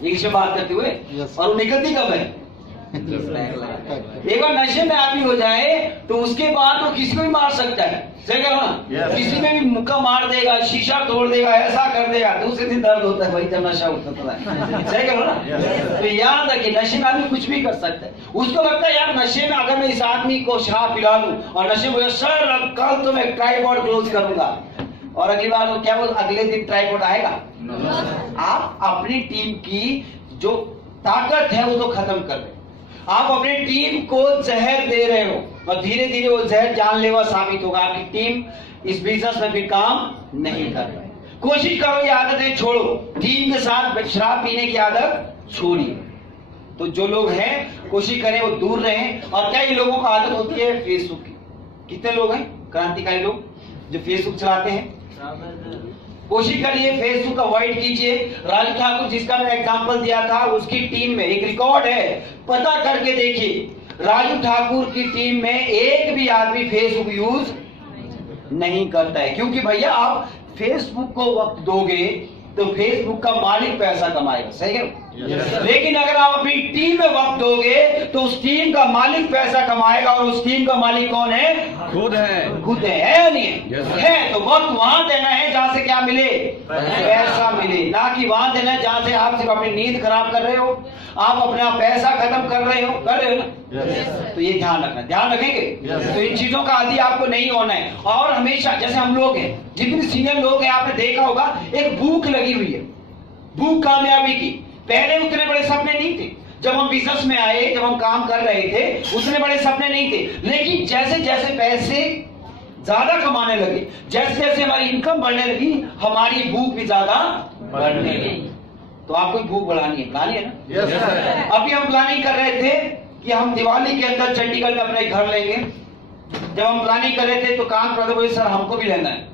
इंग्लिश में बात करते हुए, और वो निकलती कब है? एक बार नशे में आदमी हो जाए तो उसके बाद वो किसी को भी मार सकता है। सही करो ना? किसी में भी मुक्का मार देगा, शीशा तोड़ देगा, ऐसा कर देगा। दूसरे दिन दर्द होता है भाई जब नशा उठता है। सही करो ना? तो याद रखिए, नशे में आदमी कुछ भी कर सकता है। उसको लगता है यार नशे में अगर मैं इस आदमी को शराब पिला दूं और नशे में सर कल तो मैं ट्राइपॉड क्लोज करूंगा, और अगली बार तो क्या वो अगले दिन ट्राईपोड आएगा? आप अपनी टीम की जो ताकत है वो तो खत्म कर रहे हो। आप अपनी टीम को जहर दे रहे हो और धीरे धीरे वो जहर जानलेवा साबित होगा। आपकी टीम इस बिजनेस में भी काम नहीं कर रही। कोशिश करो ये आदतें छोड़ो। टीम के साथ शराब पीने की आदत छोड़िए। तो जो लोग हैं कोशिश करें वो दूर रहें। और कई लोगों को आदत होती है फेसबुक की। कितने लोग हैं क्रांतिकारी लोग जो फेसबुक चलाते हैं? कोशिश करिए फेसबुक अवॉइड कीजिए। राजू ठाकुर जिसका मैंने एग्जांपल दिया था उसकी टीम में एक रिकॉर्ड है, पता करके देखिए। राजू ठाकुर की टीम में एक भी आदमी फेसबुक यूज नहीं करता है, क्योंकि भैया आप फेसबुक को वक्त दोगे तो फेसबुक का मालिक पैसा कमाएगा, सही है? लेकिन अगर आप अपनी टीम में वक्त दोगे तो उस टीम का मालिक पैसा कमाएगा। और उस टीम का मालिक कौन है? खुद है। खुद है नहीं है? है तो वक्त वहां देना है जहां से क्या मिले? पैसा मिले, ना कि वहां देना है जहां से आप सिर्फ अपनी नींद खराब कर रहे हो, आप अपना पैसा खत्म कर रहे हो ना। तो ये ध्यान रखना, ध्यान रखेंगे तो इन चीजों का आदी आपको नहीं होना है। और हमेशा जैसे हम लोग हैं, जितने सीनियर लोग हैं, आपने देखा होगा एक भूख लगी हुई है, भूख कामयाबी की। पहले उतने बड़े सपने नहीं थे। जब हम बिजनेस में आए, जब हम काम कर रहे थे, उतने बड़े सपने नहीं थे। लेकिन जैसे जैसे पैसे ज्यादा कमाने लगे, जैसे जैसे हमारी इनकम बढ़ने लगी, हमारी भूख भी ज्यादा बढ़ने लगी। तो आपको भूख बढ़ानी है, बढ़ानी है ना? अभी हम प्लानिंग कर रहे थे कि हम दिवाली के अंदर चंडीगढ़ में अपना एक घर लेंगे। जब हम प्लानिंग कर रहे थे तो कान पकड़ बोले सर हमको भी लेना है,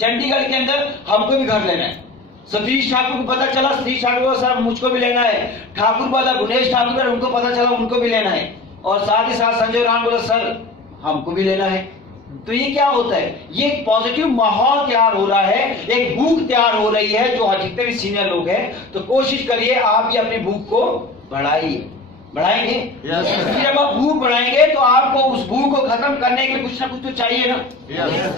चंडीगढ़ के अंदर हमको भी घर लेना है। सतीश ठाकुर को पता चला, सतीश ठाकुर को सर मुझको भी लेना है। ठाकुर बोला गुणेश ठाकुर, उनको पता चला उनको भी लेना है। और साथ ही साथ संजय राम बोला सर हमको भी लेना है। तो ये क्या होता है? ये पॉजिटिव माहौल तैयार हो रहा है, एक भूख तैयार हो रही है जो जितने भी सीनियर लोग हैं। तो कोशिश करिए आप भी अपनी भूख को बढ़ाइए, बढ़ाएंगे। जब आप भूख बढ़ाएंगे तो आपको उस भूख को खत्म करने के लिए कुछ ना कुछ तो चाहिए ना,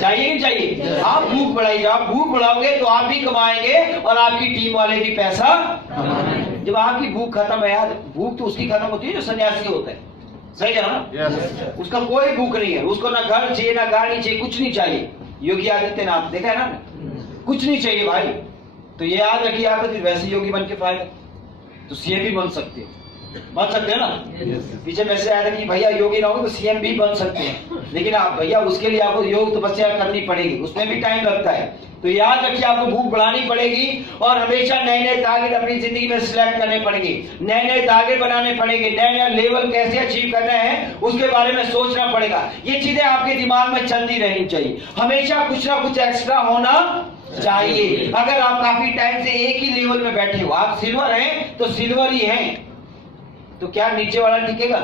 चाहिए नहीं चाहिए? आप भूख बढ़ाइए, आप भूख बढ़ाओगे तो आप भी कमाएंगे और आपकी टीम वाले भी पैसा। जब आपकी भूख खत्म है यार, भूख तो उसकी खत्म होती है जो सन्यासी होता है, सही है ना? उसका कोई भूख नहीं है, उसको ना घर चाहिए ना गाड़ी चाहिए, कुछ नहीं चाहिए। योगी आदित्यनाथ देखा है ना, कुछ नहीं चाहिए भाई। तो ये याद रखिए, आप तो वैसे योगी बन के फायदा, तो सीएम भी बन सकते हो, बन सकते हैं ना। पीछे मैसेज आया था कि भैया योगी ना हो तो सीएम भी बन सकते हैं, लेकिन आप भैया उसके लिए आपको योग तपस्या करनी पड़ेगी, उसमें भी टाइम लगता है। तो याद रखिए आपको भूख बढ़ानी पड़ेगी और हमेशा नए नए टारगेट अपनी जिंदगी में सिलेक्ट करने पड़ेंगे, नए नए टारगेट बनाने पड़ेंगे, नए नए लेवल कैसे अचीव करना है उसके बारे में सोचना पड़ेगा। ये चीजें आपके दिमाग में चलती रहनी चाहिए, हमेशा कुछ ना कुछ एक्स्ट्रा होना चाहिए। अगर आप काफी टाइम से एक ही लेवल में बैठे हो, आप सिल्वर हैं तो सिल्वर ही हैं, तो क्या नीचे वाला टिकेगा?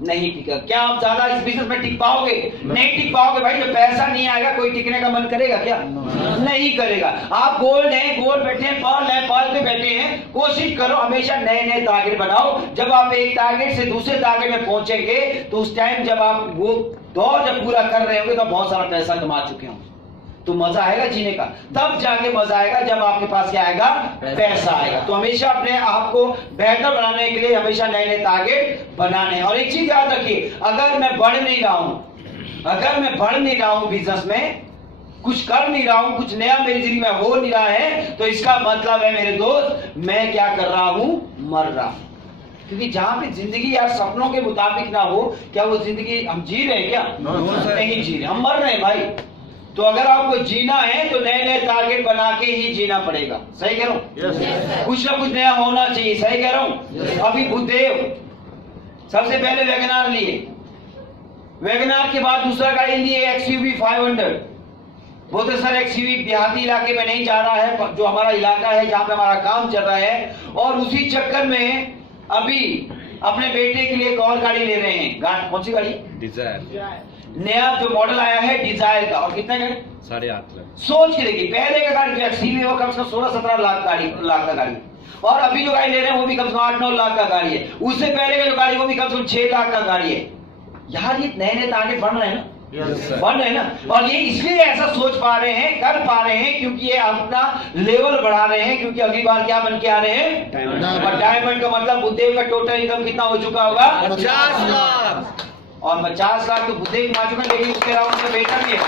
नहीं टिकेगा। क्या आप ज्यादा इस बिजनेस में टिक पाओगे? नहीं टिक पाओगे भाई। जब पैसा नहीं आएगा कोई टिकने का मन करेगा क्या? नहीं करेगा। आप गोल्ड हैं, गोल्ड बैठे हैं, पर्ल पे बैठे हैं, कोशिश करो हमेशा नए नए टारगेट बनाओ। जब आप एक टारगेट से दूसरे टारगेट में पहुंचेंगे तो उस टाइम जब आप वो दौर जब पूरा कर रहे होंगे तो बहुत सारा पैसा कमा चुके होंगे, तो मजा आएगा जीने का। तब जाके मजा आएगा जब आपके पास क्या आएगा? पैसा आएगा। तो हमेशा अपने आप को बेहतर बनाने के लिए हमेशा नए नए टारगेट बनाने। और एक चीज याद रखिए, अगर मैं बढ़ नहीं रहा हूं बिजनेस में, कुछ कर नहीं रहा हूं, कुछ नया मेरी जिंदगी में हो नहीं रहा है, तो इसका मतलब है मेरे दोस्त मैं क्या कर रहा हूं? मर रहा हूं। क्योंकि जहां पे जिंदगी यार सपनों के मुताबिक ना हो, क्या वो जिंदगी हम जी रहे हैं क्या? नहीं जी रहे, हम मर रहे हैं भाई। तो अगर आपको जीना है तो नए नए टारगेट बना के ही जीना पड़ेगा, सही कह रहा हूं? कुछ ना कुछ नया होना चाहिए, सही कह रहा हूं? अभी बुद्धदेव सबसे पहले वैगनार लिए, वैगनार के बाद दूसरा गाड़ी लिए XUV 500। बोलते सर XUV देहाती इलाके में नहीं जा रहा है, जो हमारा इलाका है जहां पे हमारा काम चल रहा है, और उसी चक्कर में अभी अपने बेटे के लिए एक और गाड़ी ले रहे हैं। कौन सी गाड़ी? डिजायर, नया जो मॉडल आया है डिजायर का। और कितने का? 8.5 लाख। सोच के देखिए, पहले का गाड़ी जो XUV वो कम से कम 16-17 लाख का गाड़ी, और अभी जो गाड़ी ले रहे हैं वो भी कम से कम 8-9 लाख का गाड़ी है। उससे पहले का जो गाड़ी वो भी कम से कम 6 लाख का गाड़ी है। यार ये नए नए टारगेट बन रहे हैं ना, बन रहे हैं ना। और ये इसलिए ऐसा सोच पा रहे हैं, कर पा रहे हैं, क्योंकि ये अपना लेवल बढ़ा रहे हैं। क्योंकि अगली बार क्या बन के आ रहे हैं? और डायमंड का मतलब बुद्धदेव का टोटल इनकम कितना हो चुका होगा? 50 लाख। और 50 लाख तो बुद्धे कमा चुके हैं, लेकिन उसके अलावा उनका बेटा भी है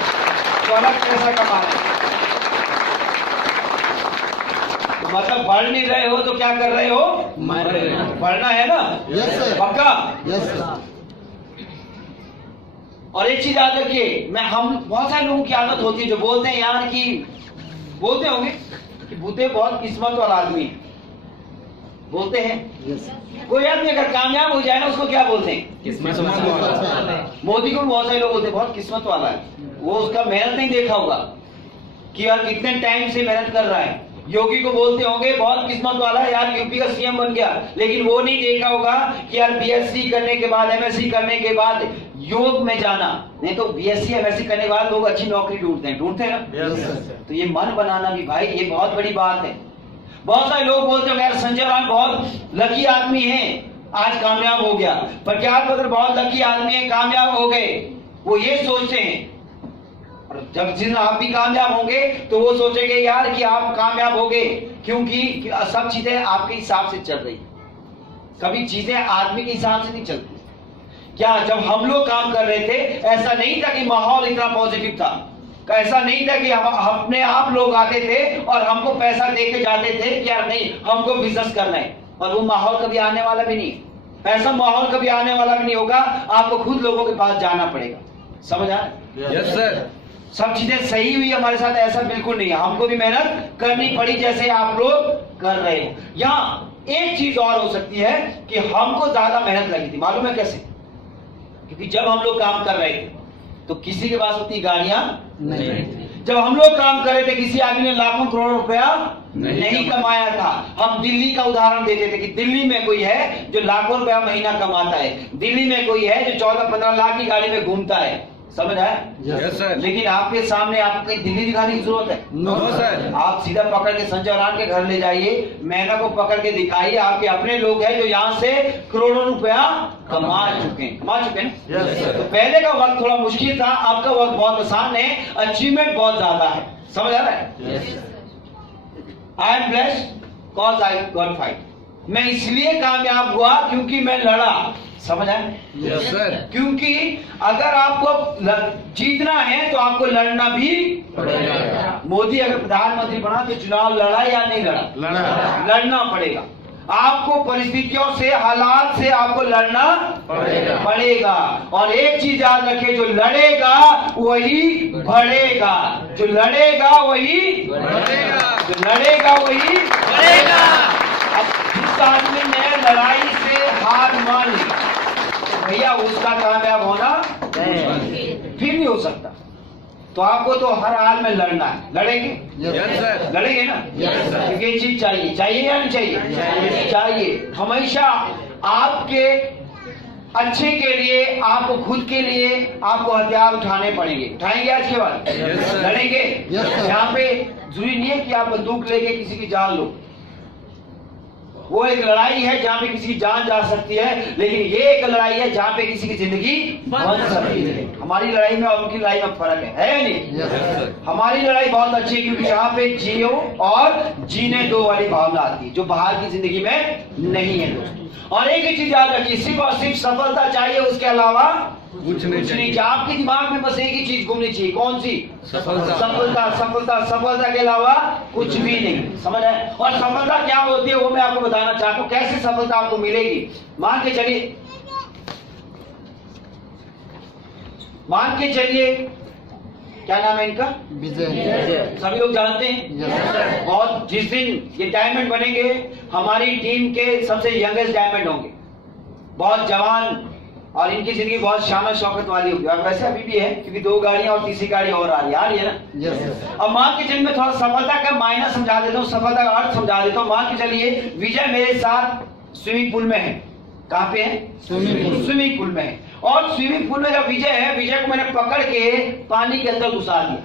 तो अलग पैसा कमा रहे हैं। तो मतलब बढ़ नहीं रहे हो तो क्या कर रहे हो? मर रहे हो। बढ़ना है ना? Yes sir. पक्का? Yes sir. और एक चीज याद रखिए, हम बहुत सारे लोगों की आदत होती है जो बोलते हैं यार कि बोलते होंगे कि बुद्धे बहुत किस्मत वाला आदमी है, बोलते हैं। यस। कोई आदमी अगर कामयाब हो जाए ना उसको क्या बोलते हैं? किस्मत वाला। मोदी को भी बहुत सारे लोग बोलते हैं बहुत किस्मत वाला है, वो उसका मेहनत नहीं देखा होगा कि यार कितने टाइम से मेहनत कर रहा है। योगी को बोलते होंगे बहुत किस्मत वाला है यार, यूपी का सीएम बन गया, लेकिन वो नहीं देखा होगा कि यार बीएससी करने के बाद, एमएससी करने के बाद योग में जाना, नहीं तो बीएससी एमएससी करने के बाद लोग अच्छी नौकरी ढूंढते हैं ना। Yes sir. तो ये मन बनाना भी भाई ये बहुत बड़ी बात है। बहुत सारे लोग बोलते हैं यार संजय राम बहुत लकी आदमी है, आज कामयाब हो गया, पर क्या आप अगर बहुत लकी आदमी है कामयाब हो गए, वो ये सोचते हैं, और जब जिन आप भी कामयाब होंगे तो वो सोचेंगे यार कि आप कामयाब हो गए, क्योंकि सब चीजें आपके हिसाब से चल रही, कभी चीजें आदमी के हिसाब से नहीं चलती। क्या जब हम लोग काम कर रहे थे ऐसा नहीं था कि माहौल इतना पॉजिटिव था, ऐसा नहीं था कि हम अपने आप लोग आते थे और हमको पैसा दे के जाते थे कि यार नहीं हमको बिजनेस करना है, और वो माहौल कभी आने वाला भी नहीं, ऐसा माहौल कभी आने वाला भी नहीं होगा। आपको खुद लोगों के पास जाना पड़ेगा, समझ आए? Yes sir. सब चीजें सही हुई हमारे साथ ऐसा बिल्कुल नहीं है, हमको भी मेहनत करनी पड़ी जैसे आप लोग कर रहे हो। यहाँ एक चीज और हो सकती है कि हमको ज्यादा मेहनत लगी थी, मालूम है कैसे? क्योंकि जब हम लोग काम कर रहे थे तो किसी के पास उतनी गाड़ियां नहीं। जब हम लोग काम कर रहे थे किसी आदमी ने लाखों करोड़ रुपया नहीं कमाया था। हम दिल्ली का उदाहरण देते थे कि दिल्ली में कोई है जो लाखों रुपया महीना कमाता है, दिल्ली में कोई है जो 14-15 लाख की गाड़ी में घूमता है, समझ आया? Yes sir. लेकिन आपके सामने आपको कहीं दिल्ली दिखाने की जरूरत है? No sir. आप सीधा पकड़ के संजय राम के घर ले जाइए, मैना को पकड़ के दिखाइए, आपके अपने लोग हैं जो यहाँ से करोड़ों रुपया कमा चुके हैं ना? Yes, sir. तो पहले का वक्त थोड़ा मुश्किल था, अब का वक्त बहुत आसान है, अचीवमेंट बहुत ज्यादा है, समझ आ रहा है? I am blessed cause I got fight, मैं इसलिए कामयाब हुआ क्योंकि मैं लड़ा, समझ आए? Yes sir. क्योंकि अगर आपको जीतना है तो आपको लड़ना भी पड़ेगा। मोदी अगर प्रधानमंत्री बना तो चुनाव लड़ा या नहीं लड़ा? लड़ना पड़ेगा। आपको परिस्थितियों से, हालात से आपको लड़ना पड़ेगा। और एक चीज याद रखें, जो लड़ेगा वही बढ़ेगा, जो लड़ेगा वही बढ़ेगा। जो लड़ेगा वही बढ़ेगा। अब जिस आदमी ने लड़ाई से हार मान ली तो भैया उसका कामयाब होना फिर नहीं हो सकता। तो आपको तो हर हाल में लड़ना है, लड़ेंगे? Yes sir. लड़ेंगे ना? Yes, sir. क्योंकि ये चीज चाहिए, चाहिए या नहीं चाहिए? चाहिए। हमेशा आपके अच्छे के लिए, आपको खुद के लिए आपको हथियार उठाने पड़ेंगे। उठाएंगे आज के बाद? Yes, sir. लड़ेंगे? Yes, sir. यहाँ पे जरूरी नहीं है कि आप बंदूक लेके किसी की जान लो, वो एक लड़ाई है जहाँ पे किसी की जान जा सकती है, लेकिन ये एक लड़ाई है जहाँ पे किसी की जिंदगी बन सकती है। हमारी लड़ाई में और उनकी लड़ाई में फर्क है या नहीं? Yes sir. हमारी लड़ाई बहुत अच्छी है क्योंकि यहाँ पे जियो और जीने दो वाली भावना आती है, जो बाहर की जिंदगी में नहीं है दोस्तों। और एक ही चीज याद रखिए, सिर्फ और सिर्फ सफलता चाहिए, उसके अलावा कुछ नहीं चाहिए। आपके दिमाग में बस एक ही चीज घूमनी चाहिए, कौन सी? सफलता। सफलता, सफलता, सफलता के अलावा कुछ भी नहीं, समझ आए? और सफलता क्या होती है वो मैं आपको बताना चाहता हूँ, कैसे सफलता आपको मिलेगी। मान के चलिए क्या नाम है इनका? विजय। सभी लोग जानते हैं। Yes sir. और जिस दिन ये डायमंड बनेंगे, हमारी टीम के सबसे यंगेस्ट डायमंड होंगे, बहुत जवान, और इनकी जिंदगी बहुत शान शौकत वाली होगी। और वैसे अभी भी है क्योंकि 2 गाड़ियां और तीसरी गाड़ी और आ रही है ना? Yes sir. अब मान के चलिए मैं थोड़ा सफलता का मायना समझा देता हूँ, सफलता का अर्थ समझा देता हूँ। मान के चलिए विजय मेरे साथ स्विमिंग पूल में है। कहाँ पे है? स्विमिंग पूल में है। और स्विमिंग पूल में जब विजय है, विजय को मैंने पकड़ के पानी के अंदर घुसा दिया।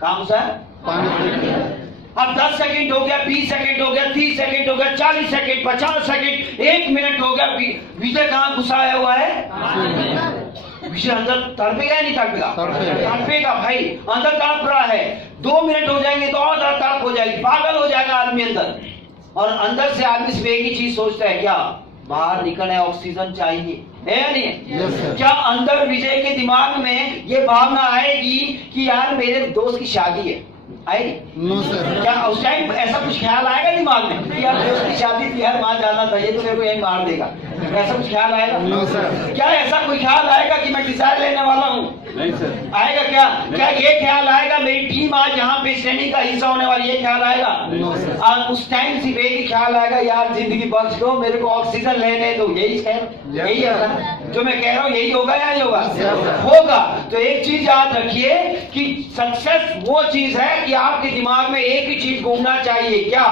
कहाँ घुसा है? पानी। अब 10 सेकंड हो गया, 20 सेकंड हो गया, 30 सेकंड हो गया, 40 सेकंड, 50 सेकंड, 1 मिनट हो गया, विजय कहाँ घुसाया हुआ है? विजय अंदर तड़पेगा या नहीं तड़पेगा? तड़पेगा भाई, अंदर तड़प रहा है। 2 मिनट हो जाएंगे तो और तड़प हो जाएगी, पागल हो जाएगा आदमी अंदर। और अंदर से आदमी सिर्फ एक ही चीज सोचता है, क्या बाहर निकलना है, ऑक्सीजन चाहिए। है या नहीं है? Yes, sir. क्या अंदर विजय के दिमाग में ये भावना आएगी कि यार मेरे दोस्त की शादी है? आएगी? No sir. क्या उस टाइम ऐसा कुछ ख्याल आएगा दिमाग में कि यार दोस्त की शादी थी यार, वहां जाना था, ये तो मेरे को यही मार देगा? ऐसा कुछ ख्याल आएगा? No sir. क्या ऐसा कोई ख्याल आएगा कि मैं डिजायर लेने वाला हूँ? नहीं सर। आएगा क्या? क्या ये ख्याल आएगा मेरी टीम आज यहाँ पे स्टैंडिंग का हिस्सा होने वाली, ये ख्याल आएगा? No sir. आज उस टाइम सिर्फ एक ही ख्याल आएगा, यार जिंदगी बख्श दो, मेरे को ऑक्सीजन लेने दो। यही यही है जो मैं कह रहा हूँ, यही होगा या नहीं होगा? होगा। तो एक चीज याद रखिए कि सक्सेस वो चीज है कि आपके दिमाग में एक ही चीज घूमना चाहिए। क्या?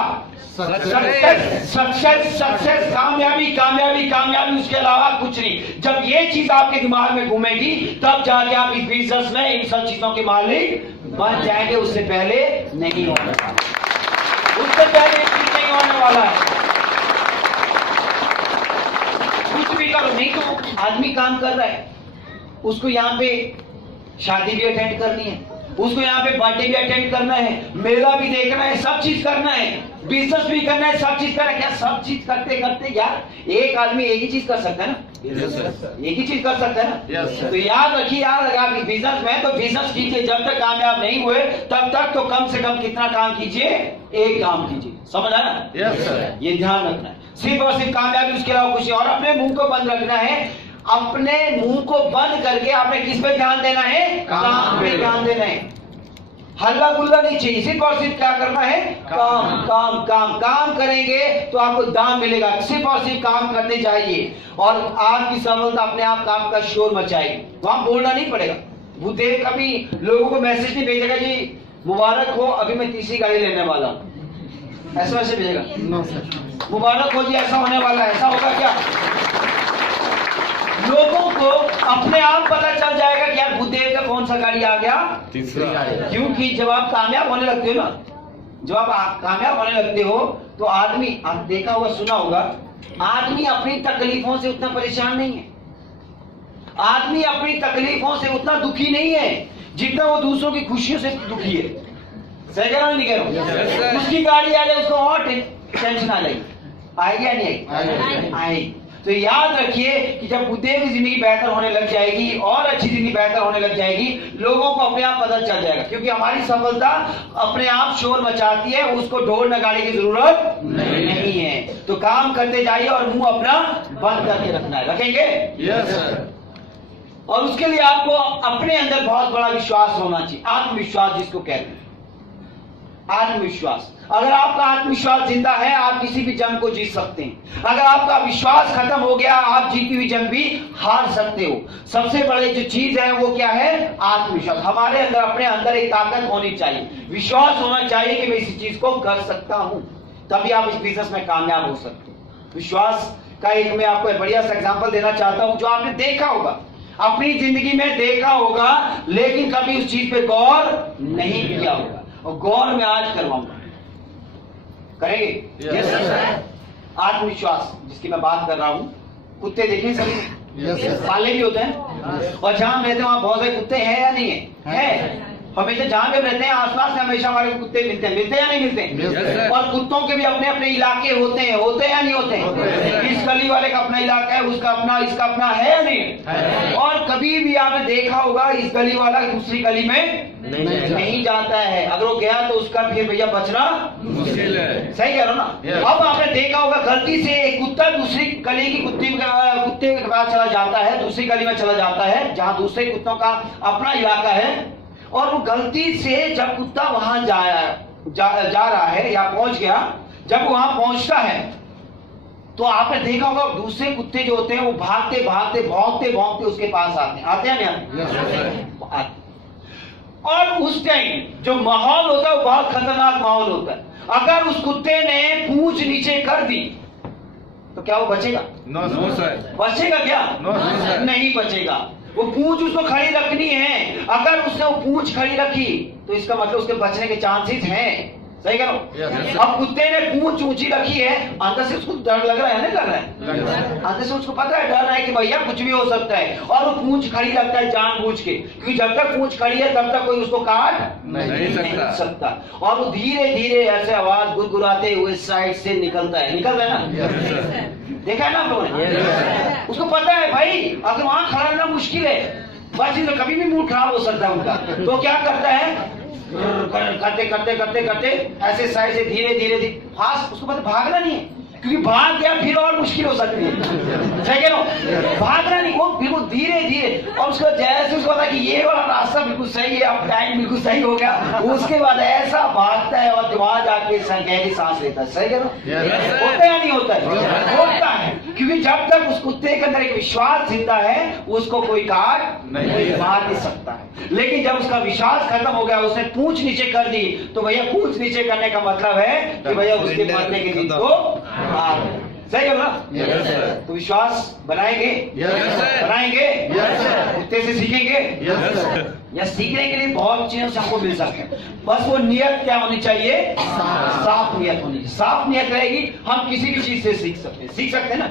सक्सेस सक्सेस सक्सेस, कामयाबी कामयाबी कामयाबी, उसके अलावा कुछ नहीं। जब ये चीज आपके दिमाग में घूमेगी तब जाके आप इस बिजनेस में इन सब चीजों के मालिक बन जाएंगे। उससे पहले नहीं होने वाला, उससे पहले ये चीज नहीं होने वाला है। कुछ भी करो, नहीं तो आदमी काम कर रहा है, उसको यहाँ पे शादी भी अटेंड करनी है, उसको यहाँ पे बर्थडे भी अटेंड करना है, मेला भी देखना है, सब चीज करना है, बिजनेस भी करना है, सब चीज करना है। क्या सब चीज करते करते यार एक आदमी एक ही चीज कर सकता है ना? एक ही चीज कर सकता है ना? तो याद रखिए, यार अगर आप बिजनेस में तो बिजनेस कीजिए, जब तक कामयाब नहीं हुए तब तक तो कम से कम कितना काम कीजिए? एक काम कीजिए। समझ आया? Yes sir. ये ध्यान रखना है, सिर्फ और सिर्फ कामयाबी, उसके अलावा कुछ नहीं। और अपने मुंह को बंद रखना है। अपने मुंह को बंद करके आपने किस पे ध्यान देना है? काम पे ध्यान देना है। हल्ला गुल्ला नहीं चाहिए, सिर्फ और सिर्फ क्या करना है? काम काम काम। काम करेंगे तो आपको दाम मिलेगा। सिर्फ और सिर्फ काम करने जाइए और आपकी सफलता अपने आप काम का शोर मचाएगी। वहां बोलना नहीं पड़ेगा। भूदेव कभी लोगों को मैसेज नहीं भेजेगा जी मुबारक हो अभी मैं तीसरी गाड़ी लेने वाला हूं, ऐसा वैसे भेजेगा? No sir. मुबारक हो जी ऐसा होने वाला है, ऐसा होगा क्या? लोगों को अपने आप पता चल जाएगा कि यार भूदेव का कौन सा गाड़ी आ गया, तीसरा। क्योंकि जब आप कामयाब होने लगते हो ना, जब आप कामयाब होने लगते हो तो आदमी, आप देखा होगा सुना होगा, आदमी अपनी तकलीफों से उतना परेशान नहीं है, आदमी अपनी तकलीफों से उतना दुखी नहीं है जितना वो दूसरों की खुशियों से दुखी है। सही कह रहा हूं नहीं कह रहा हूं? उसकी गाड़ी आ जाए उसको और टेंशन आ जाएगी, आएगी या नहीं आएगी? आएगी। तो याद रखिए कि जब भूदेव की जिंदगी बेहतर होने लग जाएगी और अच्छी जिंदगी बेहतर होने लग जाएगी, लोगों को अपने आप पता चल जाएगा, क्योंकि हमारी सफलता अपने आप शोर मचाती है, उसको ढोल नगाड़े की जरूरत नहीं है। तो काम करते जाइए और मुंह अपना बंद करके रखना है। रखेंगे? Yes sir. और उसके लिए आपको अपने अंदर बहुत बड़ा विश्वास होना चाहिए, आत्मविश्वास जिसको कहते हैं, आत्मविश्वास। अगर आपका आत्मविश्वास जिंदा है आप किसी भी जंग को जीत सकते हैं। अगर आपका विश्वास खत्म हो गया आप जीती हुई जंग भी हार सकते हो। सबसे बड़ी जो चीज है वो क्या है? आत्मविश्वास। हमारे अंदर, अपने अंदर एक ताकत होनी चाहिए, विश्वास होना चाहिए कि मैं इस चीज को कर सकता हूं, तभी आप इस बिजनेस में कामयाब हो सकते हो। विश्वास का एक मैं आपको बढ़िया सा एग्जांपल देना चाहता हूं जो आपने देखा होगा, अपनी जिंदगी में देखा होगा, लेकिन कभी उस चीज पे गौर नहीं किया होगा, और गौर मैं आज करवाऊंगा। करेंगे? Yes sir. आत्मविश्वास जिसकी मैं बात कर रहा हूं, कुत्ते देखे सभी? Yes sir. पाले भी होते हैं, और जहां रहते हैं वहां बहुत सारे कुत्ते हैं या नहीं है? है। हमेशा जहां भी रहते हैं आसपास में हमेशा हमारे कुत्ते मिलते हैं, मिलते हैं या नहीं मिलते हैं? Yes, sir. और कुत्तों के भी अपने अपने इलाके होते हैं, होते हैं या नहीं होते हैं? इस गली वाले का अपना इलाका है, उसका अपना, इसका अपना है या नहीं है? और कभी भी आपने देखा होगा इस गली वाला दूसरी गली में नहीं जाता है, अगर वो गया तो उसका फिर भैया बचना मुश्किल है। सही कह रहा हूं ना? Yes. अब आपने देखा होगा गलती से एक कुत्ता दूसरी गली की कुत्ते के पास चला जाता है, दूसरी गली में चला जाता है जहां दूसरे कुत्तों का अपना इलाका है, और वो गलती से जब कुत्ता वहां जा रहा है या पहुंच गया, जब वहां पहुंचता है तो आपने देखा होगा दूसरे कुत्ते जो होते हैं वो भागते भागते भौंकते भौंकते उसके पास आते हैं, आते हैं नहीं आते? और उस टाइम जो माहौल होता है वो बहुत खतरनाक माहौल होता है। अगर उस कुत्ते ने पूंछ नीचे कर दी तो क्या वो बचेगा? No sir. बचेगा क्या? No sir. नहीं बचेगा। वो पूंछ उसको खड़ी रखनी है, अगर उसने वो पूंछ खड़ी रखी तो इसका मतलब उसके बचने के चांसेस हैं। सही कह रहा हूं? अब कुत्ते ने पूंछ ऊंची रखी है, अंदर से उसको डर लग रहा है, नहीं लग रहा है? अंदर से उसको पता है, डर है कि भैया कुछ भी हो सकता है, और वो पूंछ खड़ी रखता है जानबूझ के, क्योंकि जब तक पूंछ खड़ी है तब तक कोई उसको काट नहीं सकता। और वो धीरे धीरे ऐसे आवाज गुदगुदाते हुए साइड से निकलता है, निकल रहा है ना? देखा है ना आप लोगों ने? उसको पता है भाई अगर वहां खड़ा रहना मुश्किल है, बस तो कभी भी मूड खराब हो सकता है उनका, तो क्या करता है, करते करते करते करते ऐसे साइड से धीरे धीरे फास्ट, उसको पता भागना नहीं है, क्योंकि भाग गया फिर और मुश्किल हो सकती है, सही कह रहा हूं? भागना नहीं, वो बिल्कुल धीरे धीरे, और उसको जैसे उसको पता कि ये वाला रास्ता बिल्कुल सही है, अब टाइम बिल्कुल सही हो गया, उसके बाद ऐसा भागता है और वहां जाके गहरी सांस लेता है, सही कह रहा हूं? होता है या नहीं होता है? होता है, क्योंकि जब तक उस कुत्ते के अंदर एक विश्वास जिंदा है उसको कोई काट नहीं मार नहीं सकता है। लेकिन जब उसका विश्वास खत्म हो गया, उसने पूंछ नीचे कर दी, तो भैया पूंछ नीचे करने का मतलब है कि भैया उसके मरने के दिन को आ गए, सही है ना? तो विश्वास बनाएंगे, बनाएंगे, कुत्ते से सीखेंगे, या सीखने के लिए बहुत चीजों से हमको मिल सकते हैं, बस वो नियत क्या होनी चाहिए, साफ नियत होनी चाहिए। साफ नियत रहेगी हम किसी भी चीज से सीख सकते हैं ना?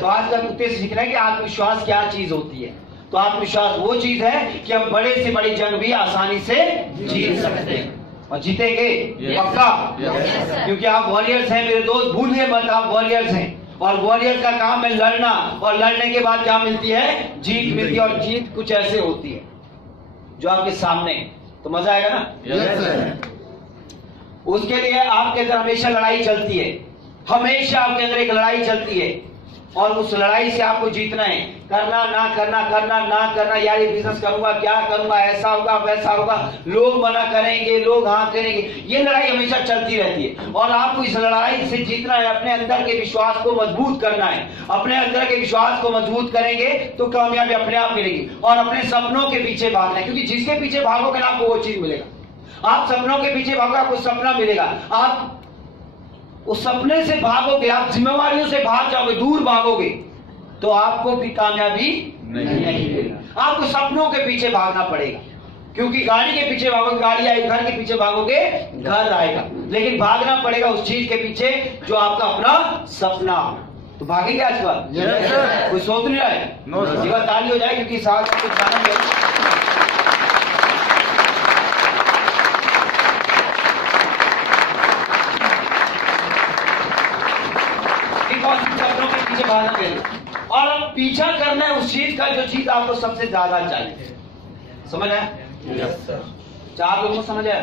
तो आज का कुत्ते से सीखना है कि आत्मविश्वास क्या चीज होती है। तो आत्मविश्वास वो चीज है कि हम बड़े से बड़ी जंग भी आसानी से जीत सकते हैं, और जीतेंगे पक्का, क्योंकि आप वॉरियर्स हैं मेरे दोस्त, भूलिए मत आप वॉरियर्स हैं, और वॉरियर का काम है लड़ना, और लड़ने के बाद क्या मिलती है, जीत मिलती है, और जीत कुछ ऐसे होती है जो आपके सामने, तो मजा आएगा ना? उसके लिए आपके अंदर हमेशा लड़ाई चलती है, हमेशा आपके अंदर एक लड़ाई चलती है, और उस लड़ाई से आपको जीतना है, करना ना करना, करना ना करना, यार ये बिजनेस करूंगा क्या करूंगा, ऐसा होगा वैसा होगा, लोग मना करेंगे, लोग हाँ करेंगे, ये लड़ाई हमेशा चलती रहती है, और आपको इस लड़ाई से जीतना है, अपने अंदर के विश्वास को मजबूत करना है। अपने अंदर के विश्वास को मजबूत करेंगे तो कामयाबी अपने आप मिलेगी, और अपने सपनों के पीछे भागना है, क्योंकि जिसके पीछे भागोगे ना आपको वो चीज मिलेगा। आप सपनों के पीछे भागोगे आपको सपना मिलेगा, आप उस सपने से भागोगे, आप जिम्मेवारियों से भाग जाओगे, दूर भागोगे, तो आपको भी कामयाबी नहीं मिलेगी। आपको सपनों के पीछे भागना पड़ेगा, क्योंकि गाड़ी के पीछे भागोगे गाड़ी आएगी, घर के पीछे भागोगे घर आएगा, लेकिन भागना पड़ेगा उस चीज के पीछे जो आपका अपना सपना। तो भागेंगे आज बार? कोई सोच नहीं रहा है? जीवन ताली हो जाए, क्योंकि साथ में कुछ गाना है। और पीछा करना है उस चीज का जो चीज आपको सबसे ज्यादा चाहिए, समझ आया? चार लोगों को समझ आया?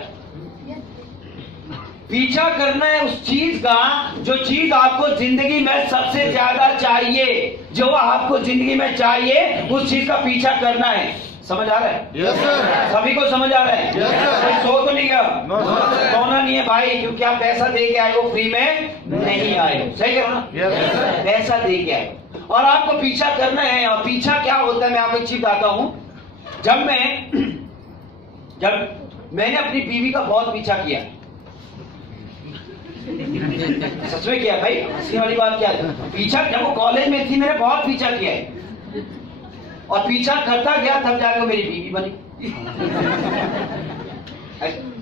पीछा करना है उस चीज का जो चीज आपको जिंदगी में सबसे ज्यादा चाहिए, जो आपको जिंदगी में चाहिए उस चीज का पीछा करना है। समझ आ रहा है? Yes sir. सभी को समझ आ रहा है? Yes sir. कोई सो तो नहीं गया? No sir. सोना नहीं है भाई, क्योंकि आप पैसा दे के आए हो, फ्री में नहीं आए हो, सही कह ना? Yes sir. पैसा दे के आए और आपको पीछा करना है। और पीछा क्या होता है मैं आपको एक चीज बताता हूं। जब मैंने अपनी बीवी का बहुत पीछा किया, सच में किया भाई, हंसने वाली बात क्या है? पीछा जब वो कॉलेज में थी मैंने बहुत पीछा किया है, और पीछा करता गया तब जाकर मेरी बीवी बनी।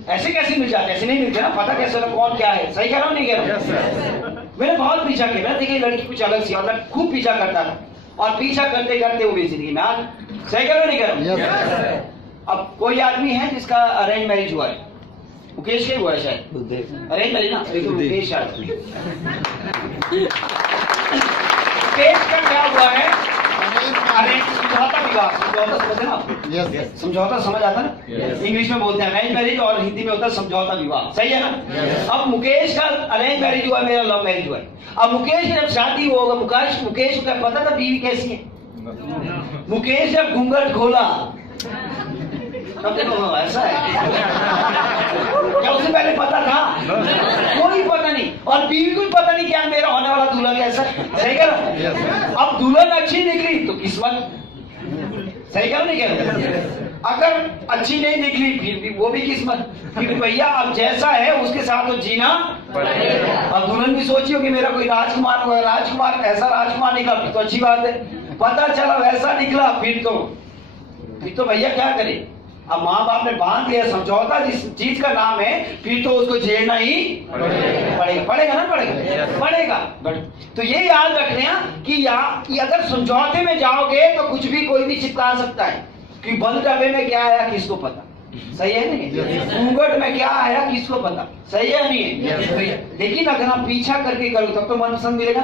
ऐसे कैसे मिल जाते? ऐसे नहीं मिलते ना, पता कैसे होता कौन क्या है? सही कह रहा हूँ नहीं कह रहा हूँ? मैंने बहुत पीछा किया, मैंने देखी लड़की कुछ अलग सी, और मैं खूब पीछा करता था, और पीछा करते करते वो मेरी जिंदगी में आज। सही कह रहा हूँ नहीं कह रहा हूँ? अब कोई आदमी है जिसका अरेंज मैरिज हुआ है, मुकेश का ही हुआ है शायद, अरेंज मैरिज ना, एक मुकेश शायद। मुकेश का क्या हुआ है? समझौता विवाह, समझौता समझते ना? यस। समझौता समझ आता ना? इंग्लिश में बोलते हैं अरेंज मैरिज, और हिंदी में होता है समझौता विवाह, सही है ना? अब मुकेश का अरेंज मैरिज हुआ, मेरा लव मैरिज हुआ है। अब मुकेश की जब शादी होगा, मुकेश को क्या पता था बीवी कैसी है? मुकेश जब घूंघट खोला तब देखो ऐसा है, क्या उससे पहले पता था? कोई पता नहीं, और बीवी को भी पता नहीं क्या मेरा होने वाला दूल्हा कैसा। सही करो? अब दुल्हन अच्छी निकली तो किस्मत, सही करो नहीं कह? अगर अच्छी नहीं निकली फिर भी वो भी किस्मत, फिर भैया अब जैसा है उसके साथ तो जीना। अब दुल्हन भी सोची होगी मेरा कोई राजकुमार होगा, राजकुमार ऐसा राजकुमार निकला फिर तो अच्छी बात है, पता चला वैसा निकला फिर तो भैया क्या करे? अब माँ बाप ने बांध लिया, समझौता जिस चीज का नाम है, फिर तो उसको झेलना ही पड़ेगा ना, पड़ेगा। तो ये याद रखना कि अगर समझौते में जाओगे तो कुछ भी कोई भी चिपका सकता है, कि बंद डब्बे में क्या आया किसको पता, सही है नहीं? घूंघट में क्या आया किसको पता, सही है नहीं है? लेकिन अगर हम पीछा करके करो तब तो मनपसंद मिलेगा।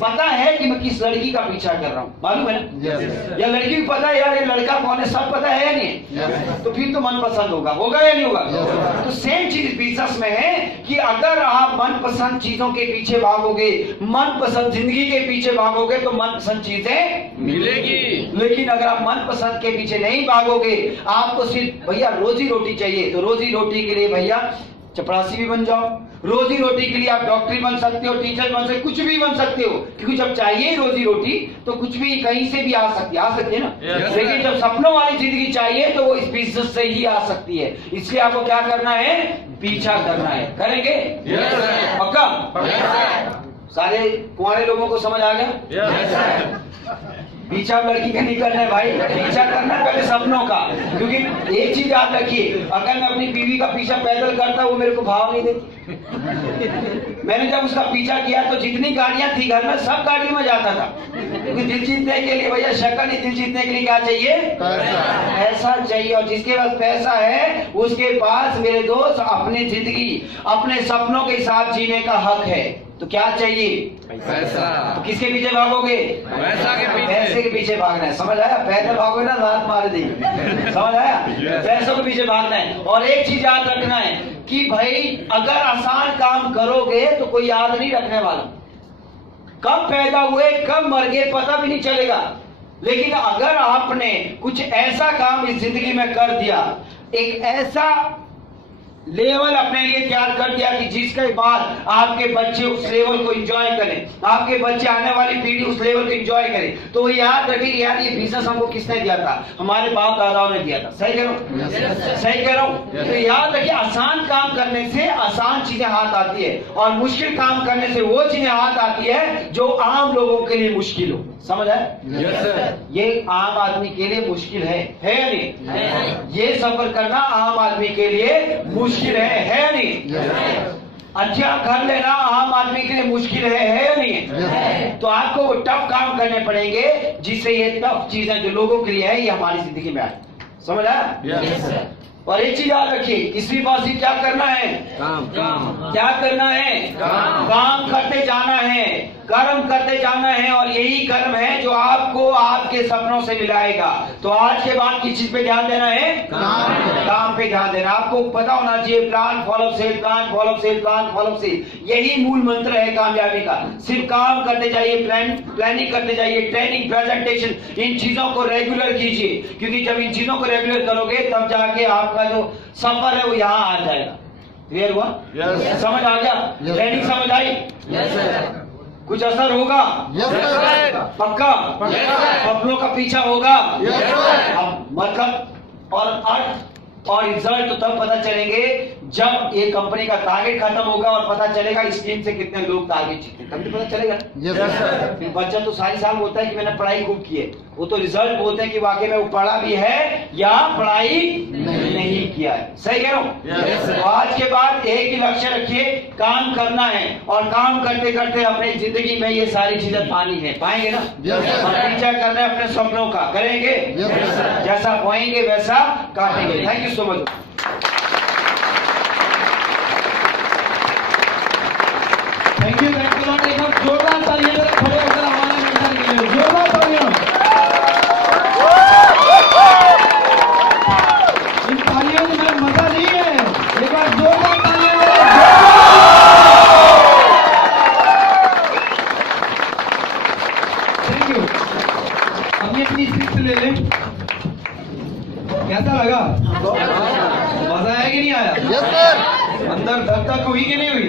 पता है कि मैं किस लड़की का पीछा कर रहा हूँ, मालूम है ना? या लड़की भी पता है यार ये लड़का कौन है, सब पता है या नहीं? तो फिर तो मनपसंद होगा या नहीं होगा? तो सेम चीज बिजनेस में है कि अगर आप मनपसंद चीजों के पीछे भागोगे, मनपसंद जिंदगी के पीछे भागोगे तो मनपसंद चीजें मिलेगी। लेकिन अगर आप मनपसंद के पीछे नहीं भागोगे, आपको सिर्फ भैया रोजी रोटी चाहिए, तो रोजी रोटी के लिए भैया चपरासी भी बन जाओ, रोजी रोटी के लिए आप डॉक्टर बन सकते हो, टीचर बन सकते हो, कुछ भी बन सकते हो, क्योंकि जब चाहिए रोजी रोटी तो कुछ भी कहीं से भी आ सकती है ना। लेकिन जब सपनों वाली जिंदगी चाहिए तो वो इस बिजनेस से ही आ सकती है। इसलिए आपको क्या करना है, पीछा करना है। करेंगे पक्का? सारे कुंवारे लोगों को समझ आ गया? पीछा लड़की का नहीं करना है भाई, पीछा करना है पहले सपनों का। क्योंकि एक चीज याद रखिए, अगर मैं अपनी बीवी का पीछा पैदल करता वो मेरे को भाव नहीं देती। मैंने जब उसका पीछा किया तो जितनी गाड़ियां थी घर में सब गाड़ियों में जाता था, क्योंकि दिल जीतने के लिए भैया शक्ल नहीं, दिल जीतने के लिए क्या चाहिए, पैसा चाहिए। और जिसके पास पैसा है उसके पास मेरे दोस्त अपनी जिंदगी अपने सपनों के साथ जीने का हक है। तो क्या चाहिए, पैसा। तो किसके पीछे भागोगे, पैसा के पीछे। पैसे के पीछे भागना है, समझ आया? पैदल भागोगे ना लात मार देगी, समझ आया? पैसों के पीछे भागना है। और एक चीज याद रखना है कि भाई अगर आसान काम करोगे तो कोई याद नहीं रखने वाला, कब पैदा हुए कब मर गए पता भी नहीं चलेगा। लेकिन अगर आपने कुछ ऐसा काम इस जिंदगी में कर दिया, एक ऐसा लेवल अपने लिए तैयार कर दिया कि जिसके बाद आपके बच्चे उस लेवल को एंजॉय करें, आपके बच्चे आने वाली पीढ़ी उस लेवल को एंजॉय करे, तो वो याद रखें यार ये बिजनेस हमको किसने दिया था, हमारे बाप दादाओं ने दिया था। सही कह रहा हूँ? सही कह रहा हूँ? तो याद रखिए आसान काम करने से आसान चीजें हाथ आती है, और मुश्किल काम करने से वो चीजें हाथ आती है जो आम लोगों के लिए मुश्किल हो। समझ आए? ये आम आदमी के लिए मुश्किल है या नहीं? ये सफर करना आम आदमी के लिए मुश्किल है या नहीं? अच्छा घर लेना आम आदमी के लिए मुश्किल है या नहीं? तो आपको वो टफ काम करने पड़ेंगे जिससे ये टफ चीजें जो लोगों के लिए है ये हमारी जिंदगी में आए। समझ आया? और एक चीज याद रखिए, इसवी बासी क्या करना है, क्या करना है, काम करते जाना है, कर्म करते जाना है, और यही कर्म है जो आपको आपके सपनों से मिलाएगा। तो आज के बाद किस चीज पे ध्यान देना है, काम पे ध्यान देना। आपको पता होना चाहिए plan follow sell, plan follow sell, plan follow sell, यही मूल मंत्र है कामयाबी का। सिर्फ काम करते जाइए, प्लानिंग करते जाइए, ट्रेनिंग, प्रेजेंटेशन, इन चीजों को रेगुलर कीजिए, क्योंकि जब इन चीजों को रेगुलर करोगे तब जाके आपका जो सफर है वो यहाँ आ जाएगा। क्लियर हुआ? समझ आ गया? ट्रेनिंग समझ आई? कुछ असर होगा? पक्का? सपनों का पीछा होगा? अब मतलब और अर्थ और रिजल्ट तो तब पता चलेंगे जब ये कंपनी का टारगेट खत्म होगा और पता चलेगा इस टीम से कितने लोग टारगेट जीते, तभी पता चलेगा। फिर बच्चा तो सारी साल बोलता है कि मैंने पढ़ाई खूब की है, वो तो रिजल्ट बोलते हैं कि वाकई में वो पढ़ा भी है या पढ़ाई नहीं किया है। सही कह रहा हूँ? तो आज के बाद एक ही लक्ष्य रखिए, काम करना है, और काम करते करते अपनी जिंदगी में ये सारी चीजें पानी है, पाएंगे ना? और पीछा करना है अपने सपनों का, करेंगे? जैसा बोएंगे वैसा काटेंगे। Thank you so much. Thank you lot. एक बार जोरदार तालियां जरा खड़े होकर हमारे मेंटर के लिए, जोरदार तालियां। इन तालियों में मजा नहीं है, एक बार जोरदार तालियां। Thank you. अपनी सीट ले लें। कैसा लगा? मजा आया कि नहीं आया? Yes sir. अंदर धक धक हुई कि नहीं हुई?